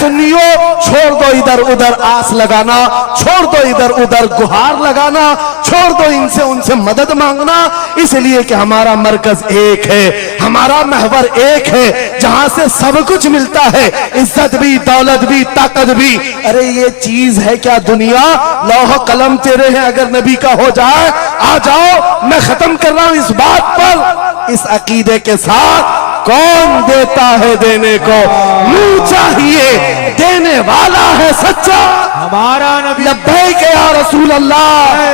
सुन्नियों, छोड़ दो इधर उधर आस लगाना, छोड़ दो इधर उधर गुहार लगाना, छोड़ दो इनसे उनसे मदद मांगना, इसलिए कि हमारा मरकज एक है, हमारा महवर एक है, जहां से सब कुछ मिलता है, इज्जत भी, दौलत भी, ताकत भी। अरे ये चीज है क्या दुनिया? लौह कलम तेरे हैं, अगर नबी का हो जाए आ जाओ। मैं खत्म कर रहा हूं इस बात पर, इस अकीदे के साथ, कौन देता है देने को, मुंह चाहिए, देने वाला है सच्चा हमारा नबी। लब्बैक या रसूल अल्लाह,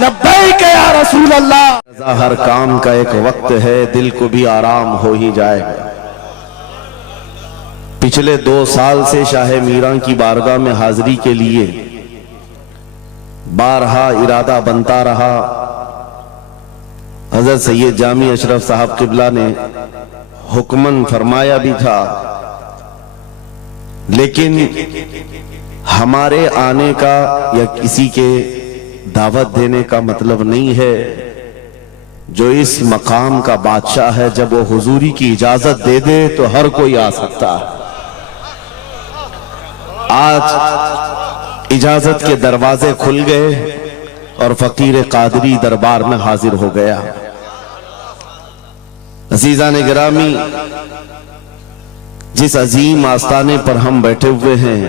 लब्बैक या रसूल अल्लाह। हर काम का एक वक्त है, दिल को भी आराम हो ही जाएगा। पिछले 2 साल से शाह मीरा की बारगाह में हाजिरी के लिए बारहा इरादा बनता रहा। हजरत सैयद जामी अशरफ साहब किबला ने हुक्मन फरमाया भी था, लेकिन हमारे आने का या किसी के दावत देने का मतलब नहीं है। जो इस मकाम का बादशाह है, जब वो हुजूरी की इजाजत दे दे तो हर कोई आ सकता है। आज इजाजत के दरवाजे खुल गए और फकीर कादरी दरबार में हाजिर हो गया। अजीज़ान गिरामी, जिस अजीम आस्ताने पर हम बैठे हुए हैं,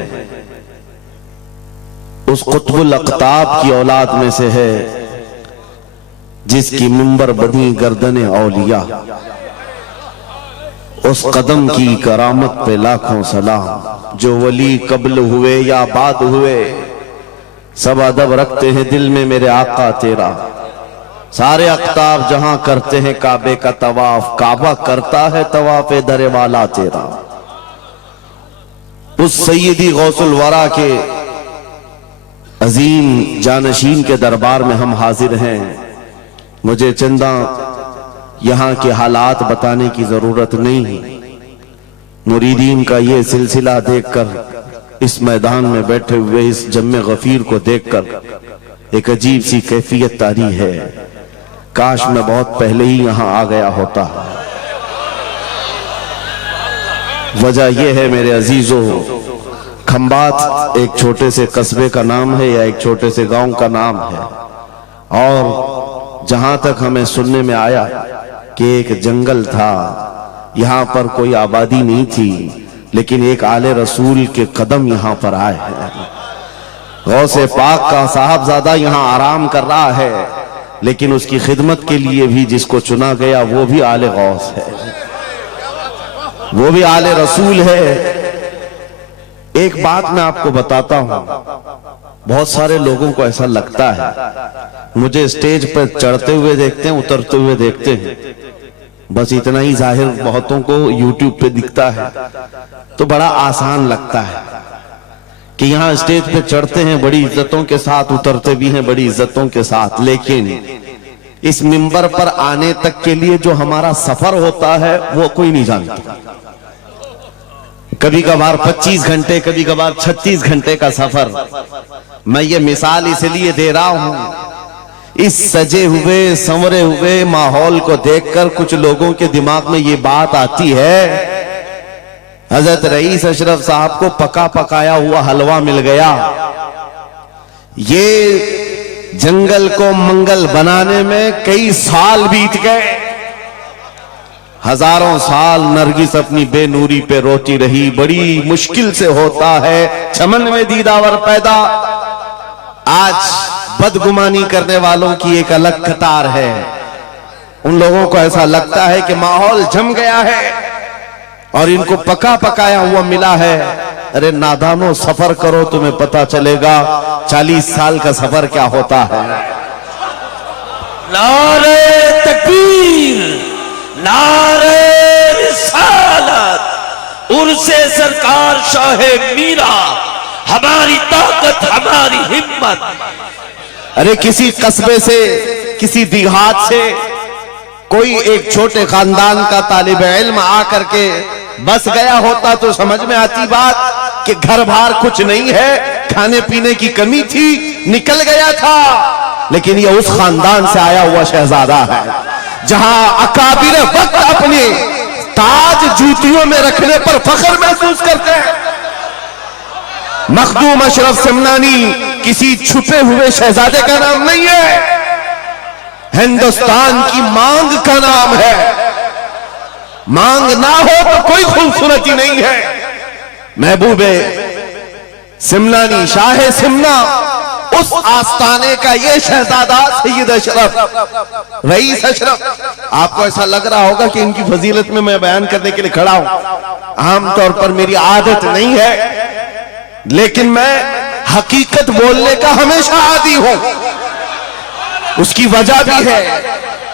उस कुतुबुल अक़ताब की औलाद में से है, जिसकी मिंबर बनी गर्दने औलिया। उस कदम की करामत पे लाखों सलाम। जो वली कब्ल हुए या बाद हुए, सब अदब रखते हैं दिल में मेरे आका तेरा। सारे अक़ताब जहां करते हैं काबे का तवाफ, काबा करता है तवाफ दरे वाला तेरा। उस सैयदी गौसुल वरा के अजीम जानशीन के दरबार में हम हाजिर हैं। मुझे चंदा यहां के हालात बताने की जरूरत नहीं। मुरीदीन का ये सिलसिला देखकर, इस मैदान में बैठे हुए इस जम्मे गफीर को देखकर एक अजीब सी कैफियत तारी है। काश मैं बहुत पहले ही यहां आ गया होता। वजह यह है मेरे अजीजों, खंबात एक छोटे से कस्बे का नाम है या एक छोटे से गांव का नाम है, और जहां तक हमें सुनने में आया कि एक जंगल था, यहां पर कोई आबादी नहीं थी, लेकिन एक आले रसूल के कदम यहां पर आए हैं। गौसे पाक का साहबजादा यहां आराम कर रहा है, लेकिन उसकी खिदमत के लिए भी जिसको चुना गया वो भी आले गौस है, वो भी आले रसूल है। एक बात मैं आपको बताता हूं, बहुत सारे लोगों को ऐसा लगता है, मुझे स्टेज पर चढ़ते हुए देखते हैं, उतरते हुए देखते हैं, बस इतना ही जाहिर बहुतों को यूट्यूब पे दिखता है, तो बड़ा आसान लगता है कि यहाँ स्टेज पे चढ़ते हैं बड़ी इज्जतों के साथ, उतरते भी हैं बड़ी इज्जतों के साथ, लेकिन इस मिंबर पर आने तक के लिए जो हमारा सफर होता है वो कोई नहीं जानता। कभी कभार 25 घंटे, कभी कभार 36 घंटे का सफर। मैं ये मिसाल इसलिए दे रहा हूं, इस सजे हुए संवरे हुए माहौल को देखकर कुछ लोगों के दिमाग में ये बात आती है, हजरत रईस अशरफ साहब को पका पकाया हुआ हलवा मिल गया, ये जंगल को मंगल बनाने में कई साल बीत गए, हजारों साल नरगिस अपनी बेनूरी पे रोती रही, बड़ी मुश्किल से होता है चमन में दीदावर पैदा। आज बदगुमानी करने वालों की एक अलग कतार है। उन लोगों को ऐसा लगता है कि माहौल जम गया है और इनको पका पकाया हुआ मिला है। अरे नादानो, सफर करो, तुम्हें पता चलेगा 40 साल का सफर क्या होता है। नारे तकबीर, नारे रिसालत, उर्से सरकार शाहे मीरा, हमारी ताकत, हमारी हिम्मत। अरे किसी कस्बे से, किसी देहात से कोई एक छोटे खानदान का तालिब इल्म आकर के बस गया होता तो समझ में आती बात कि घर बार कुछ नहीं है, खाने पीने की कमी थी, निकल गया था। लेकिन ये उस खानदान से आया हुआ शहजादा है जहां अकाबिर वक्त अपने ताज जूतियों में रखने पर फख्र महसूस करते हैं। मखदूम अशरफ सिमनानी किसी छुपे हुए शहजादे का नाम नहीं है, हिंदुस्तान की मांग का नाम है। मांग ना हो तो कोई खूबसूरती नहीं है। महबूबे सिमनानी, शाह सिमना, उस आस्ताने का ये शहजादा सैयद अशरफ, रईस अशरफ। आपको ऐसा लग रहा होगा कि इनकी फजीलत में मैं बयान करने के लिए खड़ा हूं। आमतौर पर मेरी आदत नहीं है, लेकिन मैं हकीकत बोलने का हमेशा आदी हूं। उसकी वजह भी है।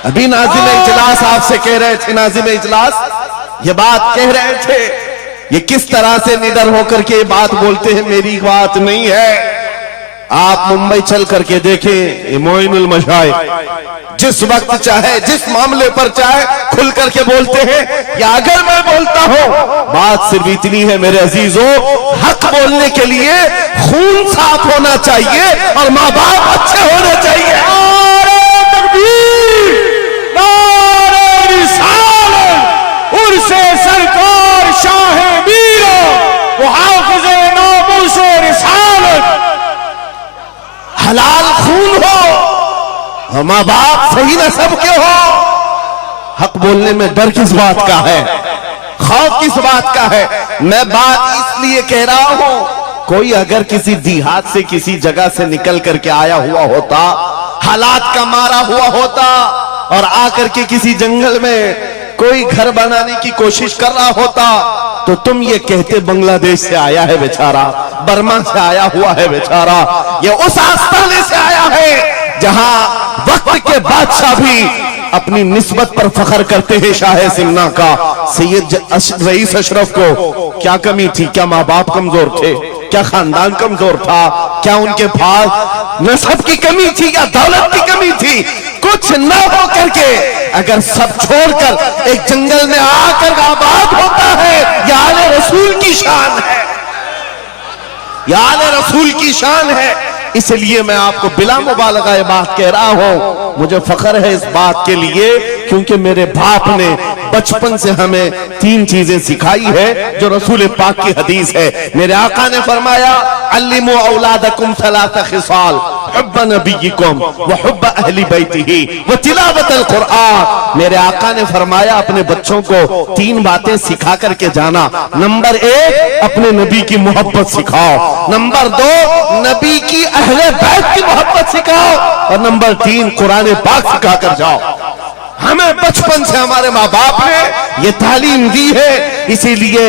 अभी नाज़िम इजलास आपसे कह रहे थे, नाज़िम इजलास ये बात कह रहे थे, ये किस तरह से निडर होकर के बात बोलते हैं, मेरी बात नहीं है। आप मुंबई चल करके देखें, मोइनुल मशाइख जिस वक्त चाहे, जिस मामले पर चाहे खुल करके बोलते हैं। या अगर मैं बोलता हूं, बात सिर्फ इतनी है मेरे अजीजों, हक बोलने के लिए खून साफ होना चाहिए और माँ बाप अच्छे होने चाहिए। नारे तकबीर, नारे रिसालत, उर्से सरकार शाह मीरा, वो हाफिज़े नामूसे रिसालत। हलाल खून हो, माँ बाप सही नस्ब के हो। हक बोलने में डर किस बात का है, खौफ किस बात का है? मैं बात इसलिए कह रहा हूं, कोई अगर किसी देहात से, किसी जगह से निकल करके आया हुआ होता, हालात का मारा हुआ होता और आकर के किसी जंगल में कोई घर बनाने की कोशिश कर रहा होता, तो तुम ये कहते बांग्लादेश से आया है बेचारा, बर्मा से आया हुआ है बेचारा। ये उस आस्थाने से आया है जहां वक्त के बादशाह भी अपनी निस्बत पर फख्र करते हैं। शाह सिमना का सैयद रईस अशरफ को क्या कमी थी? क्या माँ बाप कमजोर थे? क्या खानदान कमजोर था? क्या उनके पास नस्ब की कमी थी या दौलत की कमी थी? कुछ न हो करके अगर सब छोड़कर एक जंगल में आकर आबाद होता है, यह आले रसूल की शान है, यह आले रसूल की शान है। इसलिए मैं आपको बिला मुबालगा ये बात कह रहा हूं। मुझे फख्र है इस बात के लिए, क्योंकि मेरे बाप ने बचपन से हमें 3 चीजें सिखाई है जो रसूल पाक की हदीस है। मेरे आका ने फरमाया, अल्लिमु औलादकुम सलासा खिसाल, हुब्ब नबीयिकुम व हुब्ब अहली बैतिही व तिलावतल कुरआन। मेरे आका ने फरमाया, अपने बच्चों को 3 बातें सिखा करके जाना। नंबर 1, अपने नबी की मोहब्बत सिखाओ। नंबर 2, नबी की अहले बैत की मोहब्बत सिखाओ। और नंबर 3, कुरान पाक सिखा कर जाओ। हमें बचपन से हमारे माँ बाप ने ये तालीम दी है, इसीलिए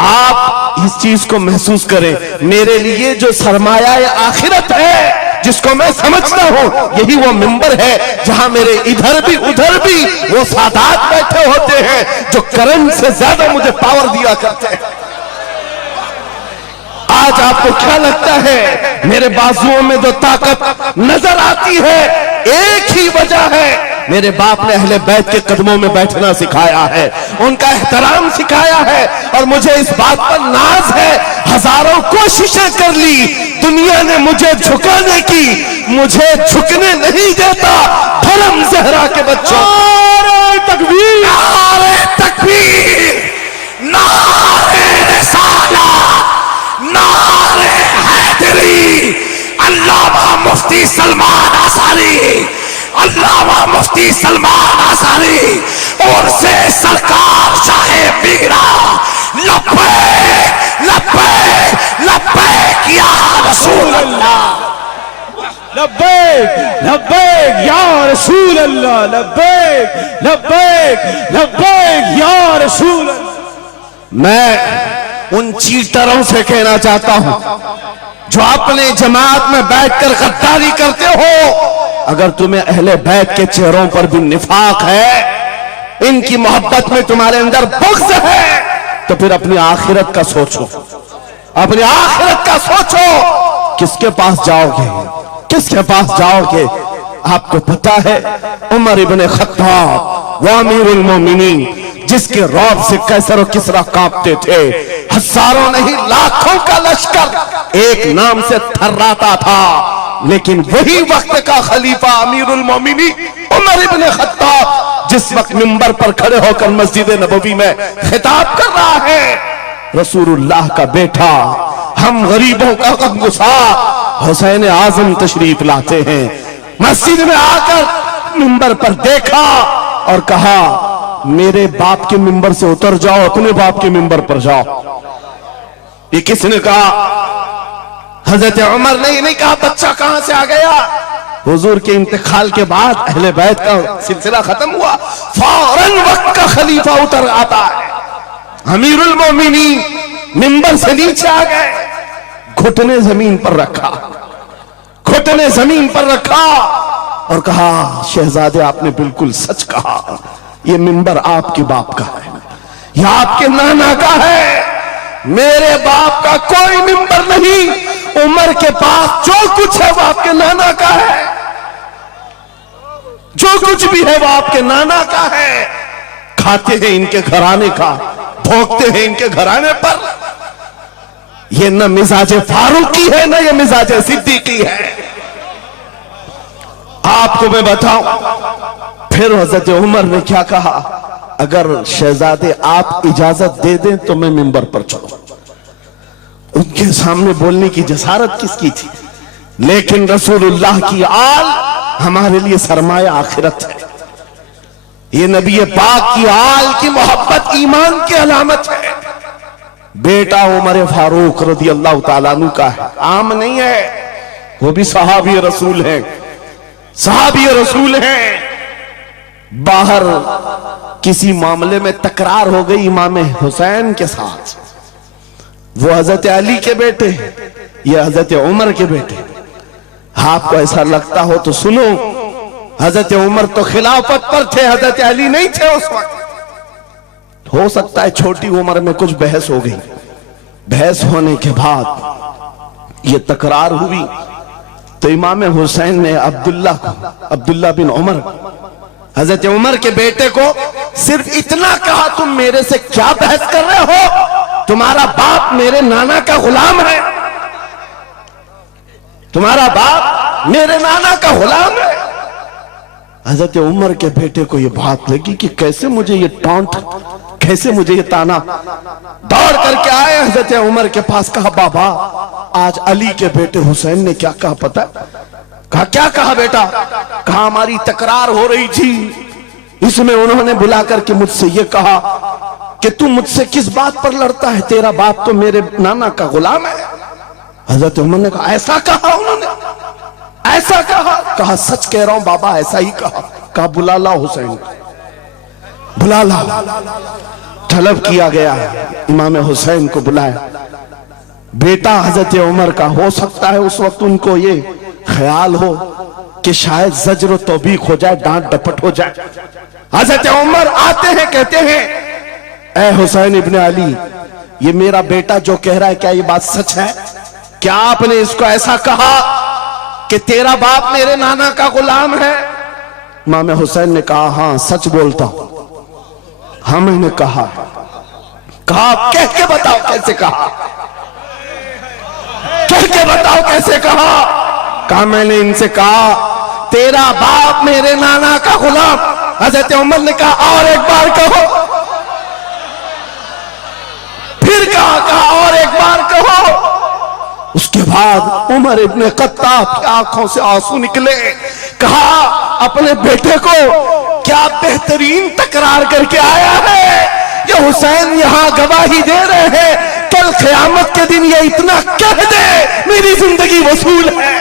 आप इस चीज को महसूस करें। मेरे लिए जो सरमाया आखिरत है, जिसको मैं समझता हूं, यही वो मिंबर है जहां मेरे इधर भी उधर भी वो सादात बैठे होते हैं जो करंट से ज्यादा मुझे पावर दिया करते हैं। आज आपको क्या लगता है मेरे बाजुओं में जो ताकत नजर आती है, एक ही वजह है, मेरे बाप ने अहले बैत के कदमों में बैठना सिखाया है, उनका एहतराम सिखाया है। और मुझे इस बात पर नाज है, हजारों कोशिशें कर ली दुनिया ने मुझे झुकाने की, मुझे झुकने नहीं देता धर्म ज़हरा के बच्चों। नारे तकबीर, नारे तकबीर, नारे रिसालत, नारे हैदरी। अल्लामा मुफ्ती सलमान आसारी, अल्लामा मुफ्ती सलमान आसारी और से सरकार शाह मीरा। लब्बैक लब्बैक लब्बैक या रसूल अल्लाह, लब्बैक लब्बैक या रसूल अल्लाह, लब्बैक लब्बैक लब्बैक या रसूल अल्लाह। मैं उन चीटरों से कहना चाहता हूं जो अपने जमात में बैठकर गद्दारी करते हो, अगर तुम्हें अहले बैत के चेहरों पर भी निफाक है, इनकी मोहब्बत में तुम्हारे अंदर बुग़्ज़ है, तो फिर अपनी आखिरत का सोचो, अपनी आखिरत का सोचो। किसके पास जाओगे, किसके पास जाओगे? आपको पता है उमर इब्ने खत्ताब व अमीरुल मोमिनीन, जिसके रौब से कैसर और किसरा कांपते थे, हजारों नहीं लाखों का लश्कर एक नाम से थर्राता था, लेकिन वही वक्त का खलीफा अमीरुल मोमिनीन उमर इब्ने खत्ताब जिस वक्त मिंबर पर खड़े होकर मस्जिद नबवी में खिताब कर रहा है, रसूलुल्लाह का बेटा ہم غریبوں کا غمگسار حسین اعظم تشریف لاتے ہیں. مسجد میں آ کر منبر پر دیکھا اور کہا میرے باپ کے منبر سے اتر جاؤ, اپنے باپ کے منبر پر جاؤ. یہ کس نے کہا؟ حضرت عمر نے. نہیں کہا بچہ کہاں سے آ گیا. حضور کے انتقال کے بعد اہل بیت کا سلسلہ ختم ہوا, فوراً وقت کا خلیفہ اتر آتا ہے. امیر المومنین منبر سے نیچے آ گئے, گھٹنے زمین پر رکھا, گھٹنے زمین پر رکھا اور کہا شہزادے آپ نے بالکل سچ کہا, یہ منبر آپ کے باپ کا ہے, یہ آپ کے نانا کا ہے, میرے باپ کا کوئی منبر نہیں. عمر کے پاس جو کچھ ہے وہ آپ کے نانا کا ہے, جو کچھ بھی ہے وہ آپ کے نانا کا ہے. کھاتے ہیں ان کے گھرانے کا, بھونکتے ہیں ان کے گھرانے پر. یہ نہ مزاج فاروقی ہے نہ یہ مزاج صدیقی ہے. آپ کو میں بتاؤں پھر حضرت عمر نے کیا کہا, اگر شہزادے آپ اجازت دے دیں تو میں منبر پر چڑھوں. ان کے سامنے بولنے کی جسارت کس کی تھی, لیکن رسول اللہ کی آل ہمارے لیے سرمایہ آخرت ہے. یہ نبی پاک کی آل کی محبت ایمان کی علامت ہے. بیٹا عمر فاروق رضی اللہ تعالیٰ عنہ کا ہے, عام نہیں ہے, وہ بھی صحابی رسول ہیں, صحابی رسول ہیں. باہر کسی معاملے میں تکرار ہو گئی امام حسین کے ساتھ, وہ حضرت علی کے بیٹے, یہ حضرت عمر کے بیٹے. آپ کو ایسا لگتا ہو تو سنو, حضرت عمر تو خلافت پر تھے, حضرت علی نہیں تھے اس وقت. ہو سکتا ہے چھوٹی عمر میں کچھ بحث ہو گئی, بحث ہونے کے بعد یہ تکرار ہوئی تو امام حسین نے عبداللہ بن عمر, حضرت عمر کے بیٹے کو صرف اتنا کہا, تم میرے سے کیا بحث کر رہے ہو, تمہارا باپ میرے نانا کا غلام ہے, تمہارا باپ میرے نانا کا غلام ہے. حضرت عمر کے بیٹے کو یہ بات لگی کہ کیسے مجھے یہ ٹانٹ, کیسے مجھے یہ تانا. دوڑ کر کے آئے حضرت عمر کے پاس, کہا بابا آج علی کے بیٹے حسین نے کیا کہا پتہ؟ کہا کیا کہا بیٹا؟ کہا ہماری تکرار ہو رہی تھی, اس میں انہوں نے بلا کر کے مجھ سے یہ کہا کہ تم مجھ سے کس بات پر لڑتا ہے, تیرا باپ تو میرے نانا کا غلام ہے. حضرت عمر نے کہا ایسا کہا انہوں نے, ایسا کہا؟ کہا سچ کہہ رہا ہوں بابا ایسا ہی کہا. کہا بلا لا حسین, بلا لا. طلب کیا گیا, امام حسین کو بلایا. بیٹا حضرت عمر کا, ہو سکتا ہے اس وقت ان کو یہ خیال ہو کہ شاید زجر و توبیخ ہو جائے, ڈانٹ ڈپٹ ہو جائے. حضرت عمر آتے ہیں, کہتے ہیں اے حسین ابن علی, یہ میرا بیٹا جو کہہ رہا ہے کیا یہ بات سچ ہے؟ کیا آپ نے اس کو ایسا کہا کہ تیرا باپ میرے نانا کا غلام ہے؟ امام حسین نے کہا ہاں سچ بولتا ہوں. ہاں میں نے کہا. کہا کہہ کے بتاؤ کیسے کہا, کہہ کے بتاؤ کیسے کہا. کہا میں نے ان سے کہا تیرا باپ میرے نانا کا غلام. حضرت عمر نے کہا اور ایک بار کہو. پھر کہا اور ایک بار کہو. اس کے بعد عمر ابن خطاب کی آنکھوں سے آنسو نکلے. کہا اپنے بیٹے کو کیا بہترین تکرار کر کے آیا ہے, یہ حسین یہاں گواہی دے رہے ہیں, کل قیامت کے دن یہ اتنا کہہ دے میری زندگی وصول ہے.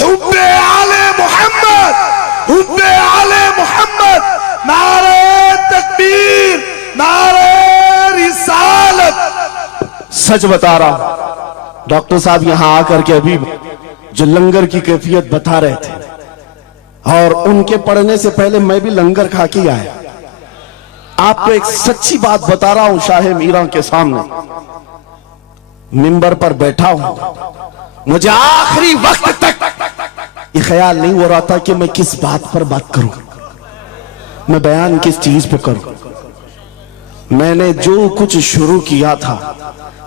حب آل محمد, حب آل محمد, نعرہ تکبیر, نعرہ رسالت. سچ بتا رہا, ڈاکٹر صاحب یہاں آ کر کے ابھی جو لنگر کی کیفیت بتا رہے تھے, اور ان کے پڑھنے سے پہلے میں بھی لنگر کھا کے آیا. آپ کو ایک سچی بات بتا رہا ہوں, شاہ میران کے سامنے منبر پر بیٹھا ہوں, مجھے آخری وقت تک یہ خیال نہیں ہو رہا تھا کہ میں کس بات پر بات کروں, میں بیان کس چیز پہ کروں. میں نے جو کچھ شروع کیا تھا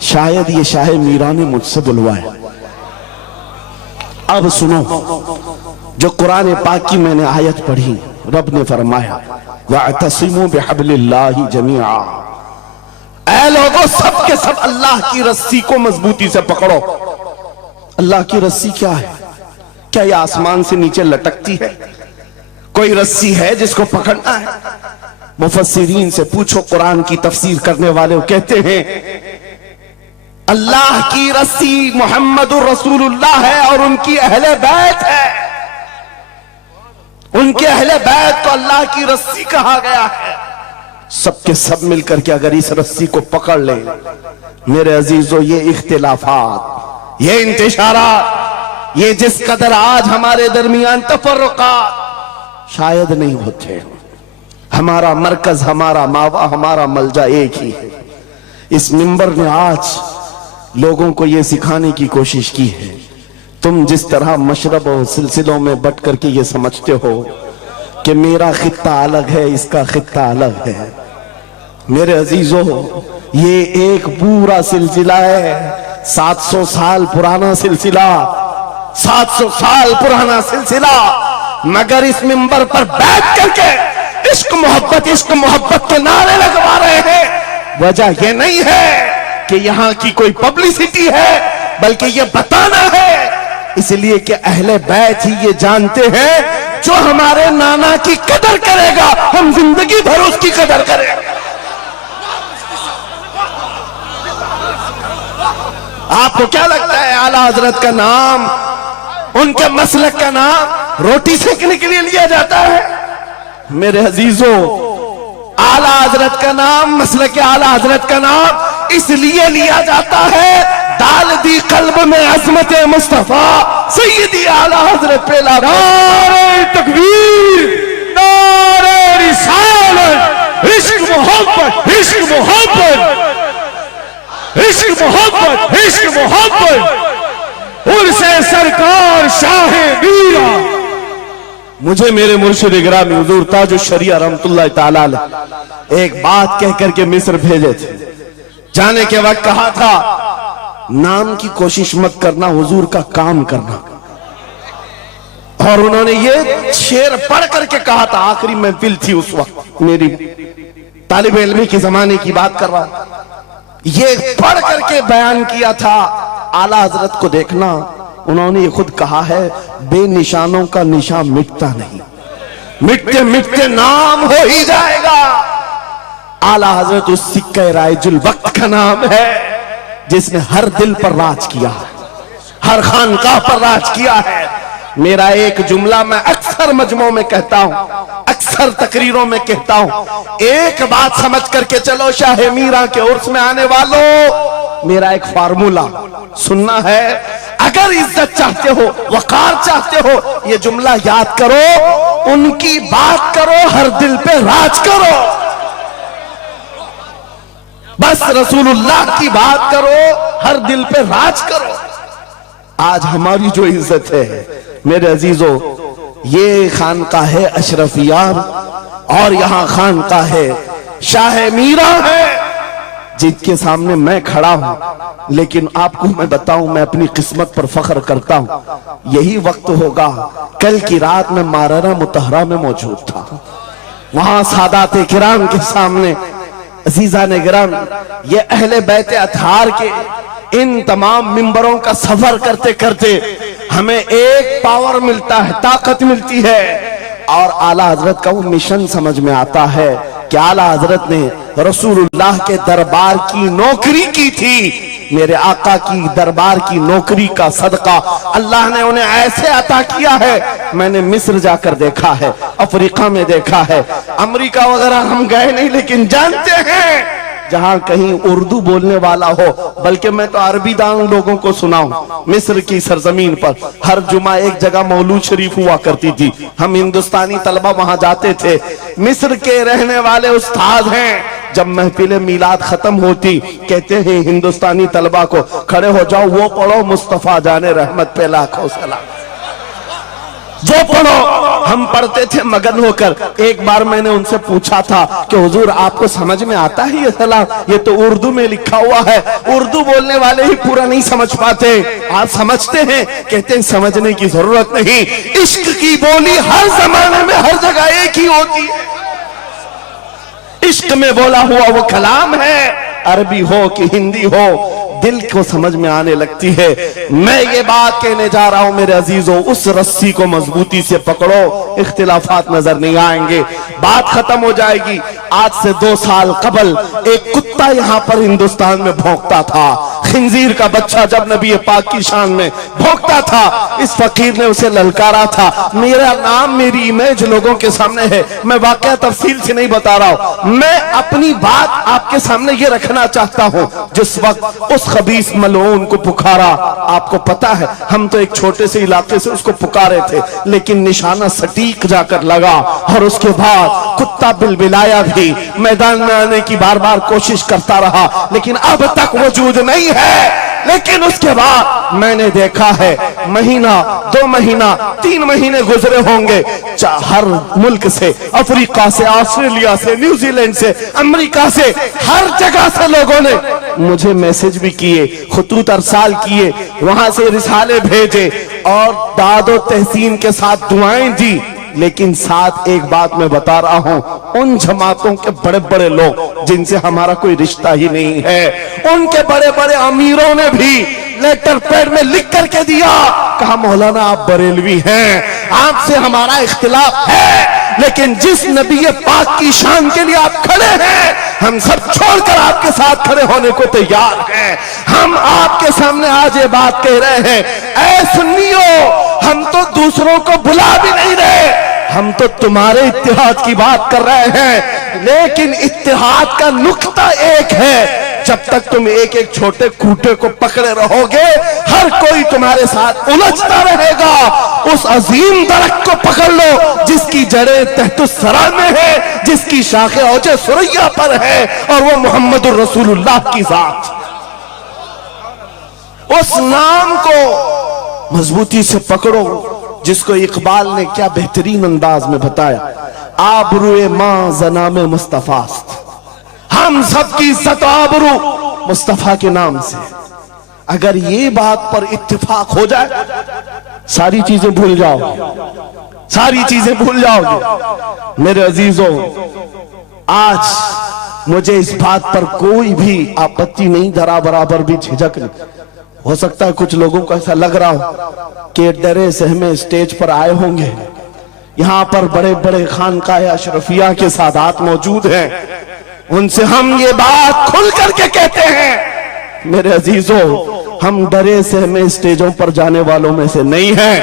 شاید یہ شاہ میران نے مجھ سے بلوایا. اب سنو جو قرآن پاک کی میں نے آیت پڑھی, رب نے فرمایا وَاعْتَصِمُوا بِحَبْلِ اللَّهِ جَمِيعًا، اے لوگوں سب کے سب اللہ کی رسی کو مضبوطی سے پکڑو۔ اللہ کی رسی کیا ہے؟ کیا یہ آسمان سے نیچے لٹکتی ہے؟ کوئی رسی ہے جس کو پکڑنا ہے؟ مفسرین سے پوچھو، قرآن کی تفسیر کرنے والے کہتے ہیں اللہ کی رسی محمد الرسول اللہ ہے اور ان کی اہل بیت ہے۔ ان کے اہل بیت کو اللہ کی رسی کہا گیا ہے۔ سب کے سب مل کر کے اگر اس رسی کو پکڑ لیں، میرے عزیزو، یہ اختلافات، یہ انتشارات، یہ جس قدر آج ہمارے درمیان تفرقات شاید نہیں ہوتے۔ ہمارا مرکز، ہمارا ماوا، ہمارا ملجا ایک ہی ہے۔ اس منبر نے آج لوگوں کو یہ سکھانے کی کوشش کی ہے، تم جس طرح مشرب و سلسلوں میں بٹ کر کے یہ سمجھتے ہو کہ میرا خطہ الگ ہے، اس کا خطہ الگ ہے، میرے عزیزو یہ ایک پورا سلسلہ ہے، 700 سال پرانا سلسلہ، 700 سال پرانا سلسلہ، مگر اس منبر پر بیٹھ کر کے عشق محبت کے نعرے لگوا رہے ہیں۔ وجہ یہ نہیں ہے کہ یہاں کی کوئی پبلسٹی ہے، بلکہ یہ بتانا ہے اس لیے کہ اہل بیت ہی یہ جانتے ہیں جو ہمارے نانا کی قدر کرے گا ہم زندگی بھر اس کی قدر کریں گے۔ آپ کو کیا لگتا ہے اعلیٰ حضرت کا نام، ان کے مسلک کا نام روٹی سیکنے کے لیے لیا جاتا ہے؟ میرے عزیزو، اعلیٰ حضرت کا نام، مسلک اعلیٰ حضرت کا نام اس لیے لیا جاتا ہے ڈال دی قلب میں عظمت مصطفیٰ سیدی اعلیٰ حضرت پہ نعرہ تکبیر، نعرہ رسالت، عشق محبت، عشق محبت، عشق محبت، عشق محبت، عرص سرکار شاہ میرا۔ مجھے میرے مرشد گرامی حضور تاج الشریعہ رحمت اللہ تعالی علیہ ایک بات کہہ کر کے مصر بھیجے تھے، جانے کے وقت کہا تھا نام کی کوشش مت کرنا، حضور کا کام کرنا۔ اور انہوں نے یہ شعر پڑھ کر کے کہا تھا، آخری محفل تھی اس وقت، میری طالب علمی کے زمانے کی بات کر رہا، یہ پڑھ کر کے بیان کیا تھا اعلیٰ حضرت کو دیکھنا۔ انہوں نے یہ خود کہا ہے بے نشانوں کا نشان مٹتا نہیں، مٹتے مٹتے نام ہو ہی جائے گا۔ اعلیٰ حضرت اس سکہ رائج الوقت کا نام ہے جس نے ہر دل پر راج کیا ہے، ہر خانقاہ پر راج کیا ہے۔ میرا ایک جملہ میں اکثر مجمعوں میں کہتا ہوں، اکثر تقریروں میں کہتا ہوں، ایک بات سمجھ کر کے چلو شاہ میرا کے عرس میں آنے والوں، میرا ایک فارمولا سننا ہے، اگر عزت چاہتے ہو، وقار چاہتے ہو، یہ جملہ یاد کرو، ان کی بات کرو، ہر دل پہ راج کرو، بس رسول اللہ کی بات کرو، ہر دل پہ راج کرو۔ آج ہماری جو عزت ہے میرے عزیزو، یہ خانقاہ اشرفیان اور یہاں خانقاہ شاہ میرا ہے جن کے سامنے میں کھڑا ہوں۔ لیکن آپ کو میں بتاؤں، میں اپنی قسمت پر فخر کرتا ہوں، یہی وقت ہوگا، کل کی رات میں ماررہ مطہرہ میں موجود تھا، وہاں سادات کرام کے سامنے عزیزان گرام، یہ اہل بیت اطہار کے ان تمام منبروں کا سفر کرتے کرتے ہمیں ایک پاور ملتا ہے، طاقت ملتی ہے، اور اعلیٰ حضرت کا وہ مشن سمجھ میں آتا ہے کہ اعلیٰ حضرت نے رسول اللہ کے دربار کی نوکری کی تھی، میرے آقا کی دربار کی نوکری کا صدقہ اللہ نے انہیں ایسے عطا کیا ہے۔ میں نے مصر جا کر دیکھا ہے، افریقہ میں دیکھا ہے، امریکہ وغیرہ ہم گئے نہیں، لیکن جانتے ہیں جہاں کہیں اردو بولنے والا ہو، بلکہ میں تو عربی دان لوگوں کو سناؤں، مصر کی سرزمین پر ہر جمعہ ایک جگہ مولود شریف ہوا کرتی تھی، ہم ہندوستانی طلبہ وہاں جاتے تھے، مصر کے رہنے والے استاد ہیں، جب محفل میلاد ختم ہوتی کہتے ہیں ہندوستانی طلبہ کو کھڑے ہو جاؤ، وہ پڑھو مصطفیٰ جان رحمت پہ لاکھوں سلام۔ जो पढ़ो। हम पढ़ते थे मगन होकर। एक बार मैंने उनसे पूछा था कि हुजूर आपको समझ में आता है ये सलाम? ये तो उर्दू में लिखा हुआ है, उर्दू बोलने वाले ही पूरा नहीं समझ पाते, आप समझते हैं? कहते हैं समझने की जरूरत नहीं, इश्क की बोली हर जमाने में हर जगह एक ही होती है। इश्क में बोला हुआ वो कलाम है, अरबी हो कि हिंदी हो, दिल को समझ में आने लगती है। मैं ये बात कहने जा रहा हूं मेरे अजीजों, उस रस्सी को मजबूती से पकड़ो, इख्तिलाफात नजर नहीं आएंगे, बात खत्म हो जाएगी। आज से 2 साल कबल एक कुत्ता यहां पर हिंदुस्तान में भौंकता था, खिंजीर का बच्चा जब नबी पाक की शान में भौंकता था, इस फकीर ने उसे ललकारा था। मेरा नाम, मेरी इमेज लोगों के सामने है, मैं वाकया तफसील से नहीं बता रहा हूं, मैं अपनी बात आपके सामने ये रखना चाहता हूं। जिस वक्त उस खबीस मलऊन को पुकारा, आपको पता है हम तो एक छोटे से इलाके से उसको पुकारे थे, लेकिन निशाना सटीक जाकर लगा, और उसके बाद कुत्ता बिलबिलाया भी, मैदान में आने की बार बार कोशिश करता रहा, लेकिन अब तक वजूद नहीं है। लेकिन उसके बाद मैंने देखा है, महीना, 2 महीना, 3 महीने गुजरे होंगे, हर मुल्क से, अफ्रीका से, ऑस्ट्रेलिया से, न्यूजीलैंड से, अमेरिका से, हर जगह से लोगों ने मुझे मैसेज भी किए, खुतूत अरसाल किए, वहां से रिसाले भेजे और दादो तहसीन के साथ दुआएं दी। लेकिन साथ एक बात मैं बता रहा हूं, उन जमातों के बड़े बड़े लोग जिनसे हमारा कोई रिश्ता ही नहीं है, उनके बड़े बड़े अमीरों ने भी लेटर पैड में लिख करके दिया, कहा मौलाना आप बरेलवी हैं, आपसे हमारा इख्तिलाफ है, लेकिन जिस नबी पाक की शान के लिए आप खड़े हैं, हम सब छोड़कर आपके साथ खड़े होने को तैयार हैं। हम आपके सामने आज ये बात कह रहे हैं, ऐ सुन्नियों, हम तो दूसरों को बुला भी नहीं रहे, हम तो तुम्हारे इत्तेहाद की बात कर रहे हैं, लेकिन इत्तेहाद का नुक्ता एक है, जब तक तुम एक एक छोटे खूंटे को पकड़े रहोगे, हर कोई तुम्हारे साथ उलझता रहेगा। उस अजीम दरख्त को पकड़ लो जिसकी जड़ें तहतुस सरा में है, जिसकी शाखें औजे सुरैया पर है, और वो मोहम्मदुर रसूलुल्लाह की जात। उस नाम को मजबूती से पकड़ो जिसको इकबाल ने क्या बेहतरीन अंदाज में बताया, आबरूए मां जनाम मुस्तफास्त, हम सबकी इज्जत आबरू मुस्तफा के नाम से। अगर ये बात पर इत्तिफाक हो जाए, सारी चीजें भूल जाओ, सारी चीजें भूल जाओगे। मेरे अजीजों, आज मुझे इस बात पर कोई भी आपत्ति नहीं, जरा बराबर भी झिझक नहीं। हो सकता है कुछ लोगों को ऐसा लग रहा हो कि डरे सहमे स्टेज पर आए होंगे, यहां पर बड़े बड़े खानकाह अशरफिया के सादात मौजूद हैं, उनसे हम ये बात खुल करके कहते हैं। मेरे अजीजों, हम डरे सहमे स्टेजों पर जाने वालों में से नहीं हैं,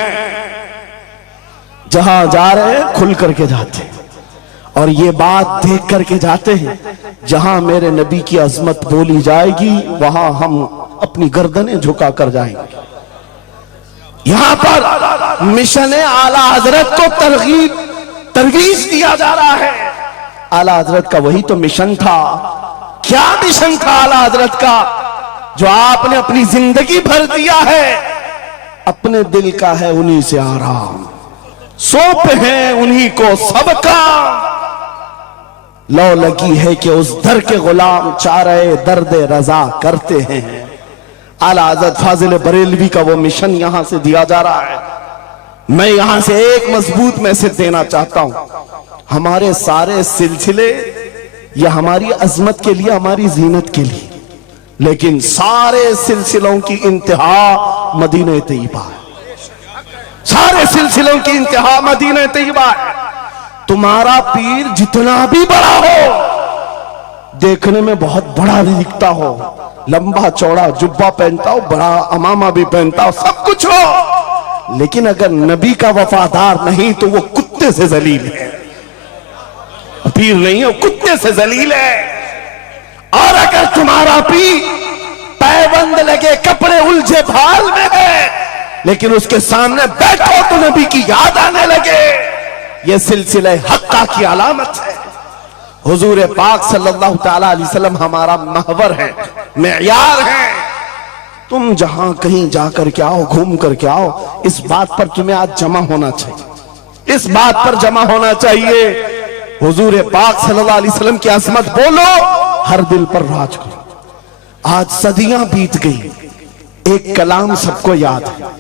जहां जा रहे हैं खुल करके जाते हैं, और ये बात देख करके जाते हैं, जहां मेरे नबी की अजमत बोली जाएगी वहां हम अपनी गर्दनें झुका कर जाएंगे। यहां पर मिशन आला हजरत को तरगीब दिया जा रहा है। आला हजरत का वही तो मिशन था। क्या मिशन था आला हजरत का, जो आपने अपनी जिंदगी भर दिया है? अपने दिल का है उन्हीं से आराम, सौंप है उन्हीं को सबका, लो लगी है कि उस दर के गुलाम चारे दर्द रजा करते हैं। आला हजरत फाजिल बरेलवी का वो मिशन यहां से दिया जा रहा है। मैं यहां से एक मजबूत मैसेज देना चाहता हूं, हमारे सारे सिलसिले ये हमारी अजमत के लिए, हमारी जीनत के लिए, लेकिन सारे सिलसिलों की इंतहा मदीने तैयबा है। सारे सिलसिलों की इंतहा मदीने तैयबा है। तुम्हारा पीर जितना भी बड़ा हो, देखने में बहुत बड़ा भी दिखता हो, लंबा चौड़ा जुब्बा पहनता हो, बड़ा अमामा भी पहनता हो, सब कुछ हो, लेकिन अगर नबी का वफादार नहीं तो वो कुत्ते से जलील है। पीर नहीं है, कुत्ते से जलील है। और अगर तुम्हारा पीर पैबंद लगे, कपड़े उलझे भाल में है, लेकिन उसके सामने बैठो तो नबी की याद आने लगे, ये सिलसिले हक्का की अलामत है। हुजूर पाक सल्लल्लाहु तआला अलैहि वसल्लम हमारा महवर है, मेयार है। तुम जहां कहीं जाकर के आओ, घूम करके आओ, इस बात पर तुम्हें आज जमा होना चाहिए। इस बात पर जमा होना चाहिए, हुजूर पाक सल्लल्लाहु अलैहि वसल्लम की अजमत बोलो, हर दिल पर राज करो। आज सदियां बीत गई, एक कलाम सबको याद है।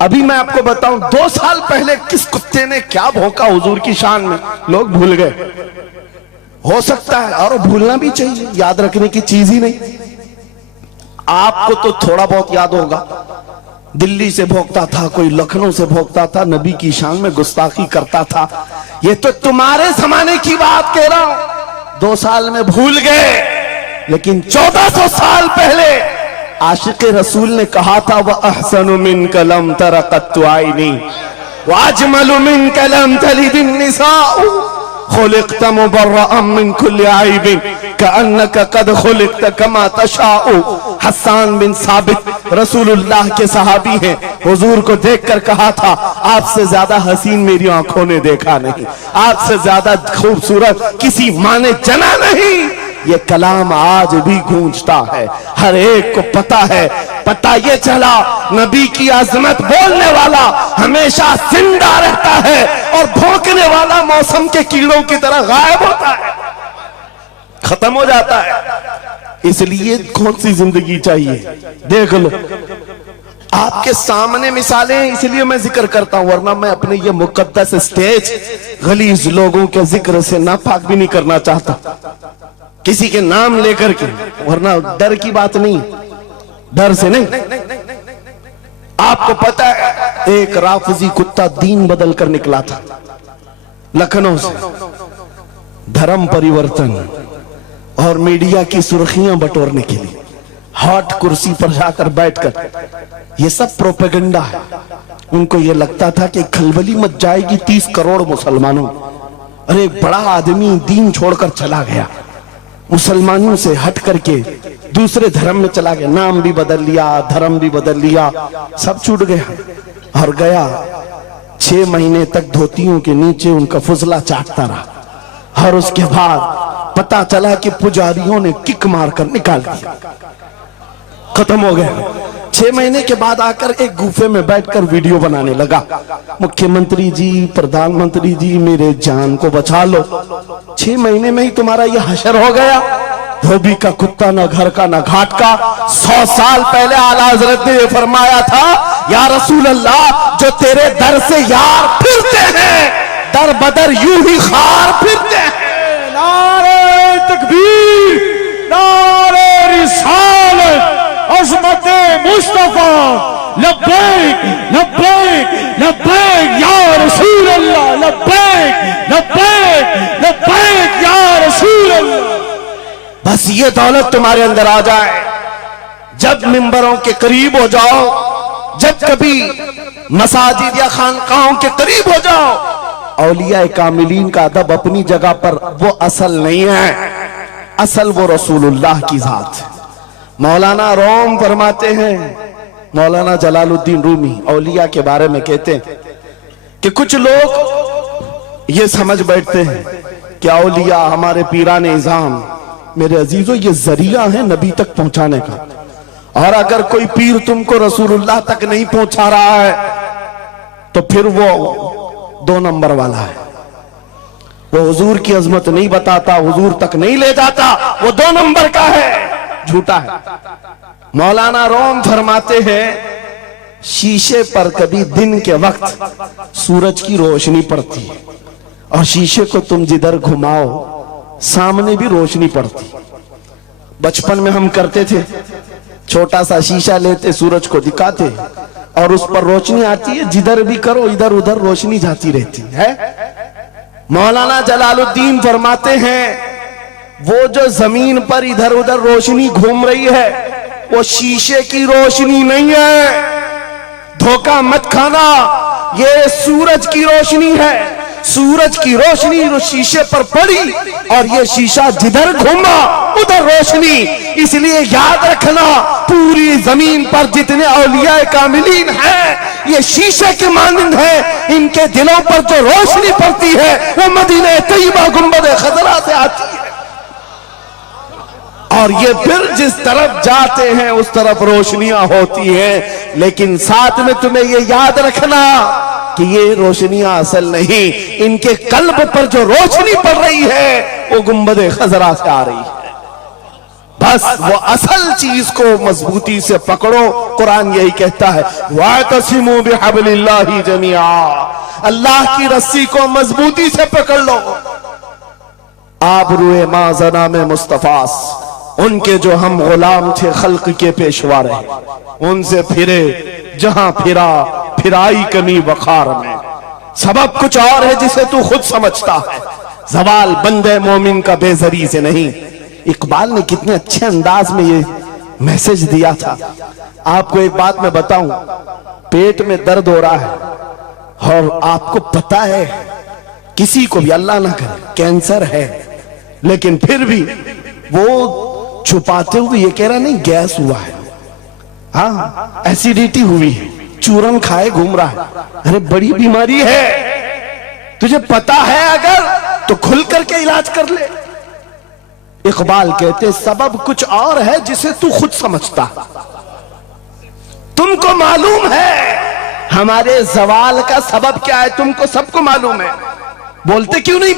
अभी मैं आपको बताऊं, 2 साल पहले किस कुत्ते ने क्या भौंका हुजूर की शान में, लोग भूल गए। हो सकता है, और भूलना भी चाहिए, याद रखने की चीज ही नहीं। आपको तो थोड़ा बहुत याद होगा, दिल्ली से भोंकता था, कोई लखनऊ से भोंकता था, नबी की शान में गुस्ताखी करता था। ये तो तुम्हारे जमाने की बात कह रहा हूं, 2 साल में भूल गए। लेकिन 1400 साल पहले आशिक रसूल ने कहा था, वह अहसनु मिन कलम तरक़त्तु आइनी व अजमलु मिन कलम तलिदिन निसाउ खुलिक़्त मुबर्रअन मिन कुल्लि आइबिन कअन्नक क़द खुलिक़्त कमा तशाउ। हस्सान बिन साबित रसूलुल्लाह के सहाबी हैं, हुजूर को देखकर कहा था, आपसे ज्यादा हसीन मेरी आंखों ने देखा नहीं, आपसे ज्यादा खूबसूरत किसी माँ ने जना नहीं। ये कलाम आज भी गूंजता है, हर एक को पता है। पता ये चला, नबी की अजमत बोलने वाला हमेशा जिंदा रहता है और भौंकने वाला मौसम के कीड़ों की तरह गायब होता है, खत्म हो जाता है। इसलिए कौन सी जिंदगी चाहिए, देख लो आपके सामने मिसालें हैं, इसलिए मैं जिक्र करता हूं, वरना मैं अपने ये मुकद्दस स्टेज गलीज लोगों के जिक्र से नापाक भी नहीं करना चाहता, किसी के नाम लेकर के, वरना डर की बात नहीं, डर से नहीं। आपको पता है, एक राफजी कुत्ता दीन बदल कर निकला था लखनऊ से, धर्म परिवर्तन और मीडिया की सुर्खियां बटोरने के लिए हॉट कुर्सी पर जाकर बैठकर, ये सब प्रोपेगेंडा है। उनको ये लगता था कि खलबली मच जाएगी 30 करोड़ मुसलमानों। अरे बड़ा आदमी दीन छोड़कर चला गया, मुसलमानों से हट करके दूसरे धर्म में चला गया, नाम भी बदल लिया, धर्म भी बदल लिया, सब छूट गया और गया। 6 महीने तक धोतियों के नीचे उनका फुजला चाटता रहा और उसके बाद पता चला कि पुजारियों ने किक मारकर निकाल दिया, खत्म हो गया। 6 महीने के बाद आकर एक गुफे में बैठकर वीडियो बनाने लगा, मुख्यमंत्री जी, प्रधानमंत्री जी, मेरे जान को बचा लो। 6 महीने में ही तुम्हारा ये हशर हो गया। धोबी का कुत्ता, न घर का न घाट का। 100 साल पहले आला हजरत ने फरमाया था, या रसूल अल्लाह, जो तेरे दर से यार फिरते हैं, दर बदर यूं ही खार फिरते हैं। नारे तकबीर, नारे रिसालत, अज़मत मुस्तफा, लब्बैक लब्बैक लब्बैक या रसूल अल्लाह, लब्बैक लब्बैक लब्बैक या रसूल अल्लाह। बस ये दौलत तुम्हारे अंदर आ जाए, जब मिंबरों के करीब हो जाओ, जब कभी मसाजिद या खानकाहों के करीब हो जाओ, औलिया कामिलीन का अदब अपनी जगह पर, वो असल नहीं है, असल वो रसूलुल्लाह की जात है। मौलाना रोम फरमाते हैं, मौलाना जलालुद्दीन रूमी औलिया के बारे में कहते हैं कि कुछ लोग ये समझ बैठते हैं कि औलिया हमारे पीराने इज़ाम, मेरे अजीजों ये जरिया है नबी तक पहुंचाने का, और अगर कोई पीर तुमको रसूलुल्लाह तक नहीं पहुंचा रहा है तो फिर वो 2 नंबर वाला है, वो हुजूर की अजमत नहीं बताता, हुजूर तक नहीं ले जाता, वो 2 नंबर का है, झूठा है। मौलाना रोम फरमाते हैं, शीशे पर कभी दिन के वक्त सूरज की रोशनी पड़ती है और शीशे को तुम जिधर घुमाओ सामने भी रोशनी पड़ती। बचपन में हम करते थे, छोटा सा शीशा लेते, सूरज को दिखाते और उस पर रोशनी आती है, जिधर भी करो इधर उधर रोशनी जाती रहती है। मौलाना जलालुद्दीन फरमाते हैं, वो जो जमीन पर इधर उधर रोशनी घूम रही है वो शीशे की रोशनी नहीं है, धोखा मत खाना, ये सूरज की रोशनी है। सूरज की रोशनी शीशे पर पड़ी और ये शीशा जिधर घूमा उधर रोशनी। इसलिए याद रखना, पूरी जमीन पर जितने औलिया कामिलीन हैं ये शीशे के मानंद हैं, इनके दिलों पर जो रोशनी पड़ती है वो मदीना तैयबा गुंबद खजरा से आती है, और ये फिर जिस तरफ जाते हैं उस तरफ रोशनियां होती हैं। लेकिन साथ में तुम्हें ये याद रखना, کہ یہ روشنیاں اصل نہیں، ان کے قلب پر جو روشنی پڑ رہی ہے وہ گنبد خضرا سے آ رہی ہے۔ بس وہ اصل چیز کو مضبوطی سے پکڑو۔ قرآن یہی کہتا ہے وَاعْتَصِمُوا بِحَبْلِ اللَّهِ جَمِيعًا، اللہ کی رسی کو مضبوطی سے پکڑ لو۔ آبروئے مازنا میں مصطفیٰ، ان کے جو ہم غلام تھے خلق کے پیشوا رہے، ان سے پھرے جہاں پھرا پھرائی کمی وقار میں۔ سبب کچھ اور ہے جسے تو خود سمجھتا ہے، زوال بندے مومن کا بے زری سے نہیں۔ اقبال نے کتنے اچھے انداز میں یہ میسج دیا تھا۔ آپ کو ایک بات میں بتاؤں، پیٹ میں درد ہو رہا ہے اور آپ کو پتا ہے کسی کو بھی اللہ نہ کرے کینسر ہے، لیکن پھر بھی وہ چھپاتے ہوئے یہ کہہ رہا نہیں گیس ہوا ہے، ہاں ایسیڈیٹی ہوئی ہے، چورن کھائے گھوم رہا ہے۔ ارے بڑی بیماری ہے، تجھے پتا ہے اگر تو کھل کر کے علاج کر لے۔ اقبال کہتے سبب کچھ اور ہے جسے تو خود سمجھتا، تم کو معلوم ہے ہمارے زوال کا سبب کیا ہے، تم کو سب کو معلوم ہے، بولتے کیوں نہیں؟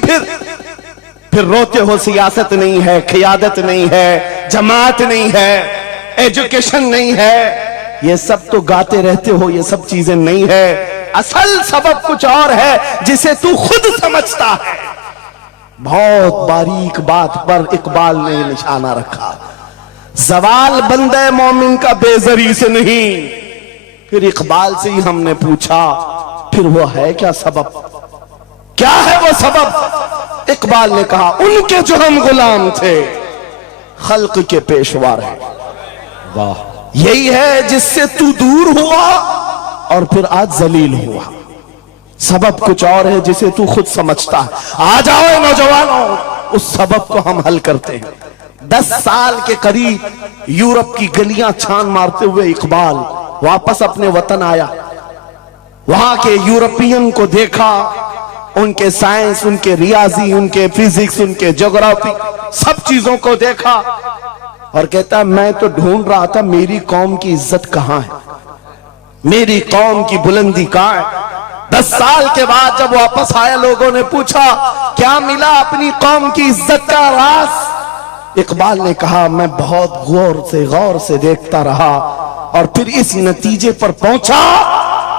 پھر روتے ہو سیاست نہیں ہے، قیادت نہیں ہے، جماعت نہیں ہے، ایجوکیشن نہیں ہے، یہ سب تو گاتے رہتے ہو، یہ سب چیزیں نہیں ہے، اصل سبب کچھ اور ہے جسے تو خود سمجھتا ہے۔ بہت باریک بات پر اقبال نے نشانہ رکھا، زوال بندے مومن کا بے زری سے نہیں۔ پھر اقبال سے ہی ہم نے پوچھا پھر وہ ہے کیا سبب، کیا ہے وہ سبب؟ اقبال نے کہا ان کے جو ہم غلام تھے خلق کے پیشوا رہے، واہ، یہی ہے جس سے تو دور ہوا اور پھر آج ذلیل ہوا۔ سبب کچھ اور ہے جسے تو خود سمجھتا ہے۔ آ جاؤ نوجوانوں، اس سبب کو ہم حل کرتے ہیں۔ 10 سال کے قریب یورپ کی گلیاں چھان مارتے ہوئے اقبال واپس اپنے وطن آیا، وہاں کے یورپین کو دیکھا، ان کے سائنس، ان کے ریاضی، ان کے فزکس، ان کے جغرافی، سب چیزوں کو دیکھا اور کہتا ہے میں تو ڈھونڈ رہا تھا میری قوم کی عزت کہاں ہے، میری قوم کی بلندی کہاں ہے۔ 10 سال کے بعد جب واپس آیا لوگوں نے پوچھا کیا ملا اپنی قوم کی عزت کا راز؟ اقبال نے کہا میں بہت غور سے دیکھتا رہا اور پھر اس نتیجے پر پہنچا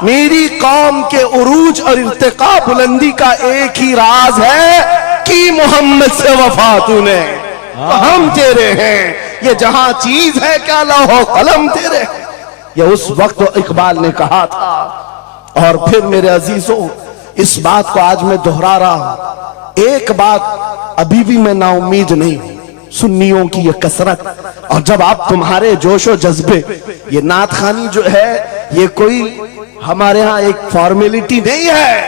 میری قوم کے عروج اور ارتقاء بلندی کا ایک ہی راز ہے کہ محمد سے وفا تو نے، ہم تیرے ہیں، یہ جہاں چیز ہے کیا لوح و قلم تیرے، یہ اس وقت اقبال نے کہا تھا۔ اور پھر میرے عزیزوں اس بات کو آج میں دہرا رہا ہوں، ایک بات ابھی بھی میں نا امید نہیں ہوں، سنیوں کی یہ کثرت، اور جب آپ تمہارے جوش و جذبے، یہ نعت خوانی جو ہے یہ کوئی ہمارے ہاں ایک فارمیلٹی نہیں ہے،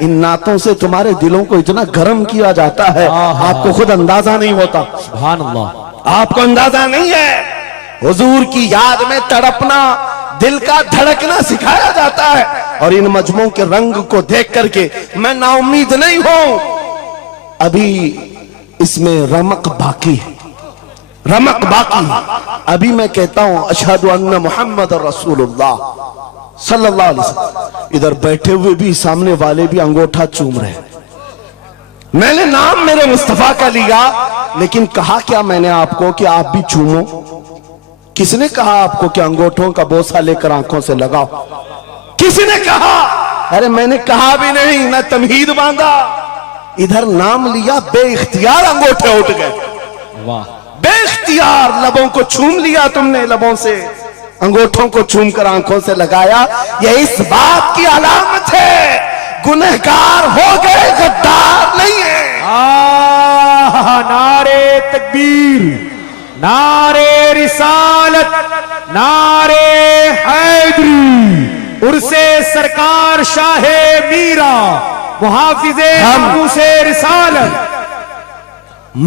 ان نعتوں سے تمہارے دلوں کو اتنا گرم کیا جاتا ہے آپ کو خود اندازہ نہیں ہوتا، سبحان اللہ، آپ کو اندازہ نہیں ہے۔ حضور کی یاد میں تڑپنا، دل کا دھڑکنا سکھایا جاتا ہے، اور ان مجموعوں کے رنگ کو دیکھ کر کے میں نا امید نہیں ہوں، ابھی اس میں رمق باقی ہے، رمق باقی ہے۔ ابھی میں کہتا ہوں اشہد ان محمد رسول اللہ صلی اللہ علیہ وسلم، ادھر بیٹھے ہوئے بھی سامنے والے بھی انگوٹھا چوم رہے ہیں۔ میں نے نام میرے مصطفیٰ کا لیا، لیکن کہا کیا میں نے آپ کو کہ آپ بھی چومو؟ کس نے کہا آپ کو کہ انگوٹھوں کا بوسہ لے کر آنکھوں سے لگاؤ؟ کسی نے کہا؟ ارے میں نے کہا بھی نہیں، نہ تمہید باندھا، ادھر نام لیا، بے اختیار انگوٹھے اٹھ گئے، واہ، بے اختیار لبوں کو چھوم لیا تم نے، لبوں سے انگوٹھوں کو چھوم کر آنکھوں سے لگایا، یہ اس بات کی علامت ہے گنہگار ہو گئے، غدار نہیں ہے۔ نعرے تکبیر، نعرے رسالت، نعرے حیدری، عرس سرکار شاہ میرا، محافظ ناموس رسالت۔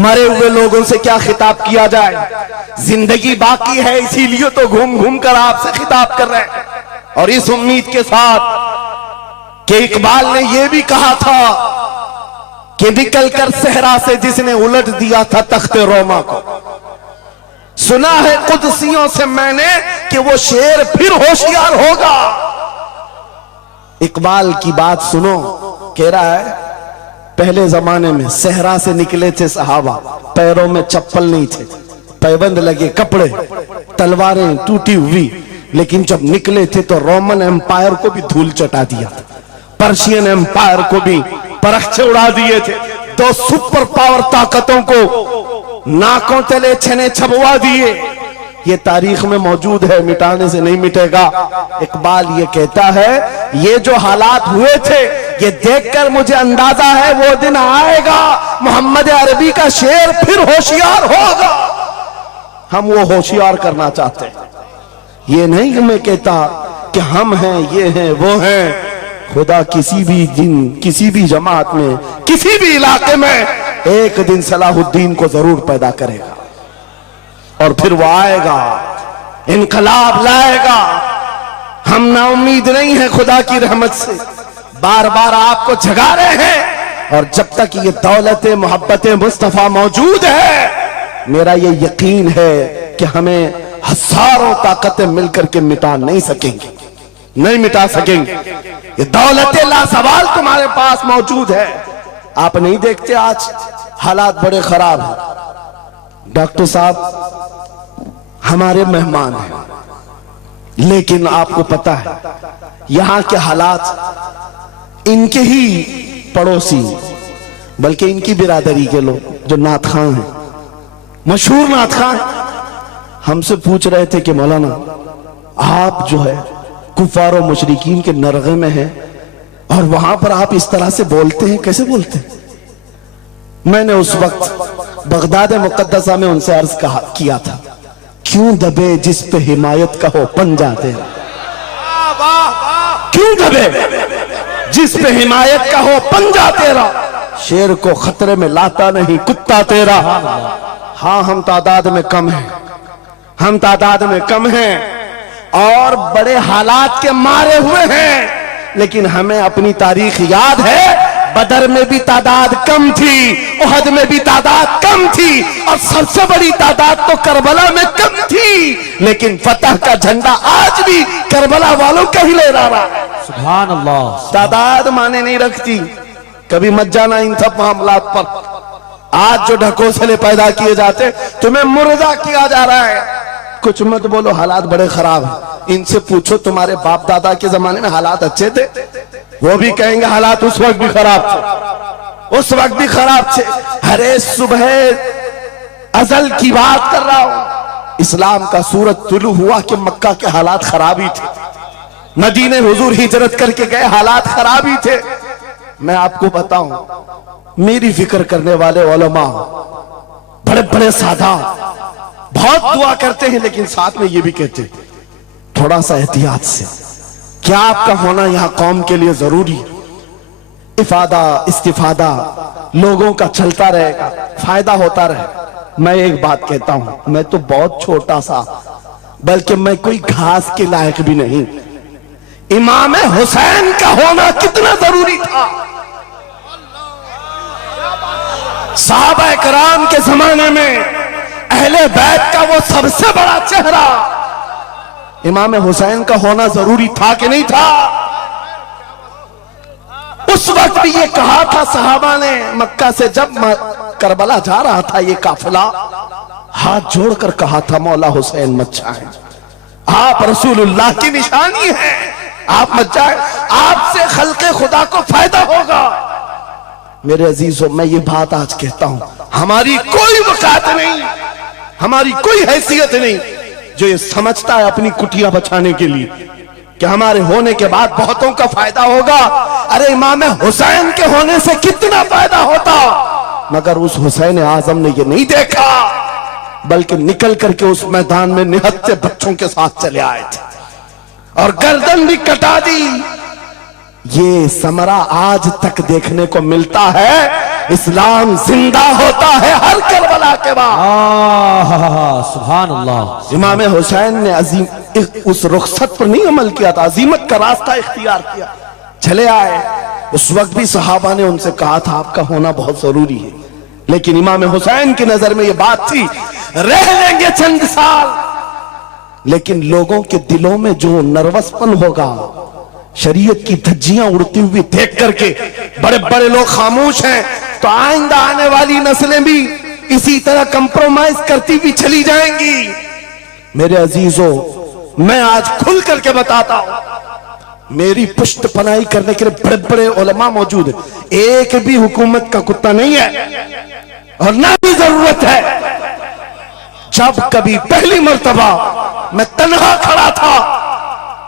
مرے ہوئے لوگوں سے کیا خطاب کیا جائے، زندگی باقی ہے اسی لیے تو گھوم گھوم کر آپ سے خطاب کر رہے ہیں، اور اس امید کے ساتھ کہ اقبال نے یہ بھی کہا تھا کہ نکل کر صحرا سے جس نے الٹ دیا تھا تخت روما کو، سنا ہے قدسیوں سے میں نے کہ وہ شیر پھر ہوشیار ہوگا، اقبال کی بات سنو، کہہ رہا ہے پہلے زمانے میں صحرا سے نکلے تھے صحابہ، پیروں میں چپل نہیں تھے، پیبند لگے کپڑے، تلواریں ٹوٹی ہوئی، لیکن جب نکلے تھے تو رومن ایمپائر کو بھی دھول چٹا دیا تھا، پرشین ایمپائر کو بھی پرخچے اڑا دیے تھے، دو سپر پاور طاقتوں کو ناکوں تلے چھنے چھبوا دیے۔ یہ تاریخ میں موجود ہے، مٹانے سے نہیں مٹے گا۔ اقبال یہ کہتا ہے یہ جو حالات ہوئے تھے یہ دیکھ کر مجھے اندازہ ہے وہ دن آئے گا محمد عربی کا شعر پھر ہوشیار ہوگا۔ ہم وہ ہوشیار کرنا چاہتے ہیں، یہ نہیں کہ میں کہتا کہ ہم ہیں، یہ ہیں، وہ ہیں۔ خدا کسی بھی دن، کسی بھی جماعت میں، کسی بھی علاقے میں ایک دن صلاح الدین کو ضرور پیدا کرے گا، اور پھر وہ آئے گا، انقلاب لائے گا۔ ہم نا امید نہیں ہیں خدا کی رحمت سے، بار بار آپ کو جگا رہے ہیں، اور جب تک یہ دولت محبت مصطفیٰ موجود ہے میرا یہ یقین ہے کہ ہمیں ہزاروں طاقتیں مل کر کے مٹا نہیں سکیں گے، نہیں مٹا سکیں گے۔ یہ دولت لازوال تمہارے پاس موجود ہے۔ آپ نہیں دیکھتے آج حالات بڑے خراب ہیں۔ ڈاکٹر صاحب ہمارے مہمان ہیں، لیکن آپ کو پتا ہے یہاں کے حالات ان کے ہی پڑوسی بلکہ ان کی برادری کے لوگ جو نعت خواں ہیں، مشہور نعت خواں ہم سے پوچھ رہے تھے کہ مولانا آپ جو ہے کفار و مشرکین کے نرغے میں ہیں اور وہاں پر آپ اس طرح سے بولتے ہیں، کیسے بولتے ہیں؟ میں نے اس وقت بغداد مقدسہ میں ان سے عرض کیا تھا کیوں دبے جس پہ حمایت کا ہو پنجہ تیرا، کیوں دبے جس پہ حمایت کا ہو پنجہ تیرا، شیر کو خطرے میں لاتا نہیں کتا تیرا۔ ہاں ہم تعداد میں کم ہیں، ہم تعداد میں کم ہیں اور بڑے حالات کے مارے ہوئے ہیں، لیکن ہمیں اپنی تاریخ یاد ہے۔ بدر میں بھی تعداد کم تھی، احد میں بھی تعداد کم تھی، اور سب سے بڑی تعداد تو کربلا میں کم تھی، لیکن فتح کا جھنڈا آج بھی کربلا والوں کا ہی لے رہا ہے۔ سبحان اللہ۔ تعداد مانے نہیں رکھتی، کبھی مت جانا ان سب معاملات پر۔ آج جو ڈھکوسلے پیدا کیے جاتے تمہیں مردہ کیا جا رہا ہے۔ کچھ مت بولو، حالات بڑے خراب ہیں۔ ان سے پوچھو تمہارے باپ دادا کے زمانے میں حالات اچھے تھے؟ وہ بھی کہیں گے حالات اس وقت بھی خراب تھے، اس وقت بھی خراب تھے۔ ہر صبح ازل کی بات کر رہا ہوں، اسلام کا سورج طلوع ہوا کہ مکہ کے حالات خراب ہی تھے، مدینے حضور ہجرت کر کے گئے حالات خراب ہی تھے۔ میں آپ کو بتاؤں، میری فکر کرنے والے علماء بڑے بڑے سادہ بہت دعا کرتے ہیں، لیکن ساتھ میں یہ بھی کہتے ہیں تھوڑا سا احتیاط سے، کیا آپ کا ہونا یہاں قوم کے لیے ضروری، افادہ استفادہ لوگوں کا چلتا رہے گا، فائدہ ہوتا رہے۔ میں ایک بات کہتا ہوں، میں تو بہت چھوٹا سا بلکہ میں کوئی گھاس کے لائق بھی نہیں، امام حسین کا ہونا کتنا ضروری تھا۔ صحابہ کرام کے زمانے میں اہل بیت کا وہ سب سے بڑا چہرہ امام حسین کا ہونا ضروری تھا کہ نہیں تھا؟ اس وقت بھی یہ کہا تھا صحابہ نے، مکہ سے جب کربلا جا رہا تھا یہ قافلہ، ہاتھ جوڑ کر کہا تھا مولا حسین مت جائیں، آپ رسول اللہ کی نشانی ہے، آپ مت جائیں، آپ سے خلق خدا کو فائدہ ہوگا۔ میرے عزیزوں، میں یہ بات آج کہتا ہوں، ہماری کوئی وقت نہیں، ہماری کوئی حیثیت نہیں جو یہ سمجھتا ہے اپنی کٹیاں بچانے کے لیے کہ ہمارے ہونے کے بعد بہتوں کا فائدہ ہوگا۔ ارے امام حسین کے ہونے سے کتنا فائدہ ہوتا، مگر اس حسین اعظم نے یہ نہیں دیکھا، بلکہ نکل کر کے اس میدان میں نہتے بچوں کے ساتھ چلے آئے تھے اور گردن بھی کٹا دی۔ یہ ثمرہ آج تک دیکھنے کو ملتا ہے، اسلام زندہ ہوتا ہے ہر کربلا کے بعد۔ سبحان اللہ۔ امام حسین نے عظیم اس رخصت پر نہیں عمل کیا تھا، عظیمت کا راستہ اختیار کیا، چلے آئے۔ اس وقت بھی صحابہ نے ان سے کہا تھا آپ کا ہونا بہت ضروری ہے، لیکن امام حسین کی نظر میں یہ بات تھی رہ لیں گے چند سال، لیکن لوگوں کے دلوں میں جو نروس پن ہوگا، शरीयत की धज्जियां उड़ती हुई देख करके बड़े बड़े लोग खामोश हैं, तो आइंदा आने वाली नस्लें भी इसी तरह कंप्रोमाइज करती हुई चली जाएंगी। मेरे अजीजों, मैं आज खुल करके बताता हूं, मेरी पुष्ट पनाही करने के लिए बड़े बड़े उलमा मौजूद है, एक भी हुकूमत का कुत्ता नहीं है और ना भी जरूरत है। जब कभी पहली मर्तबा मैं तन्हा खड़ा था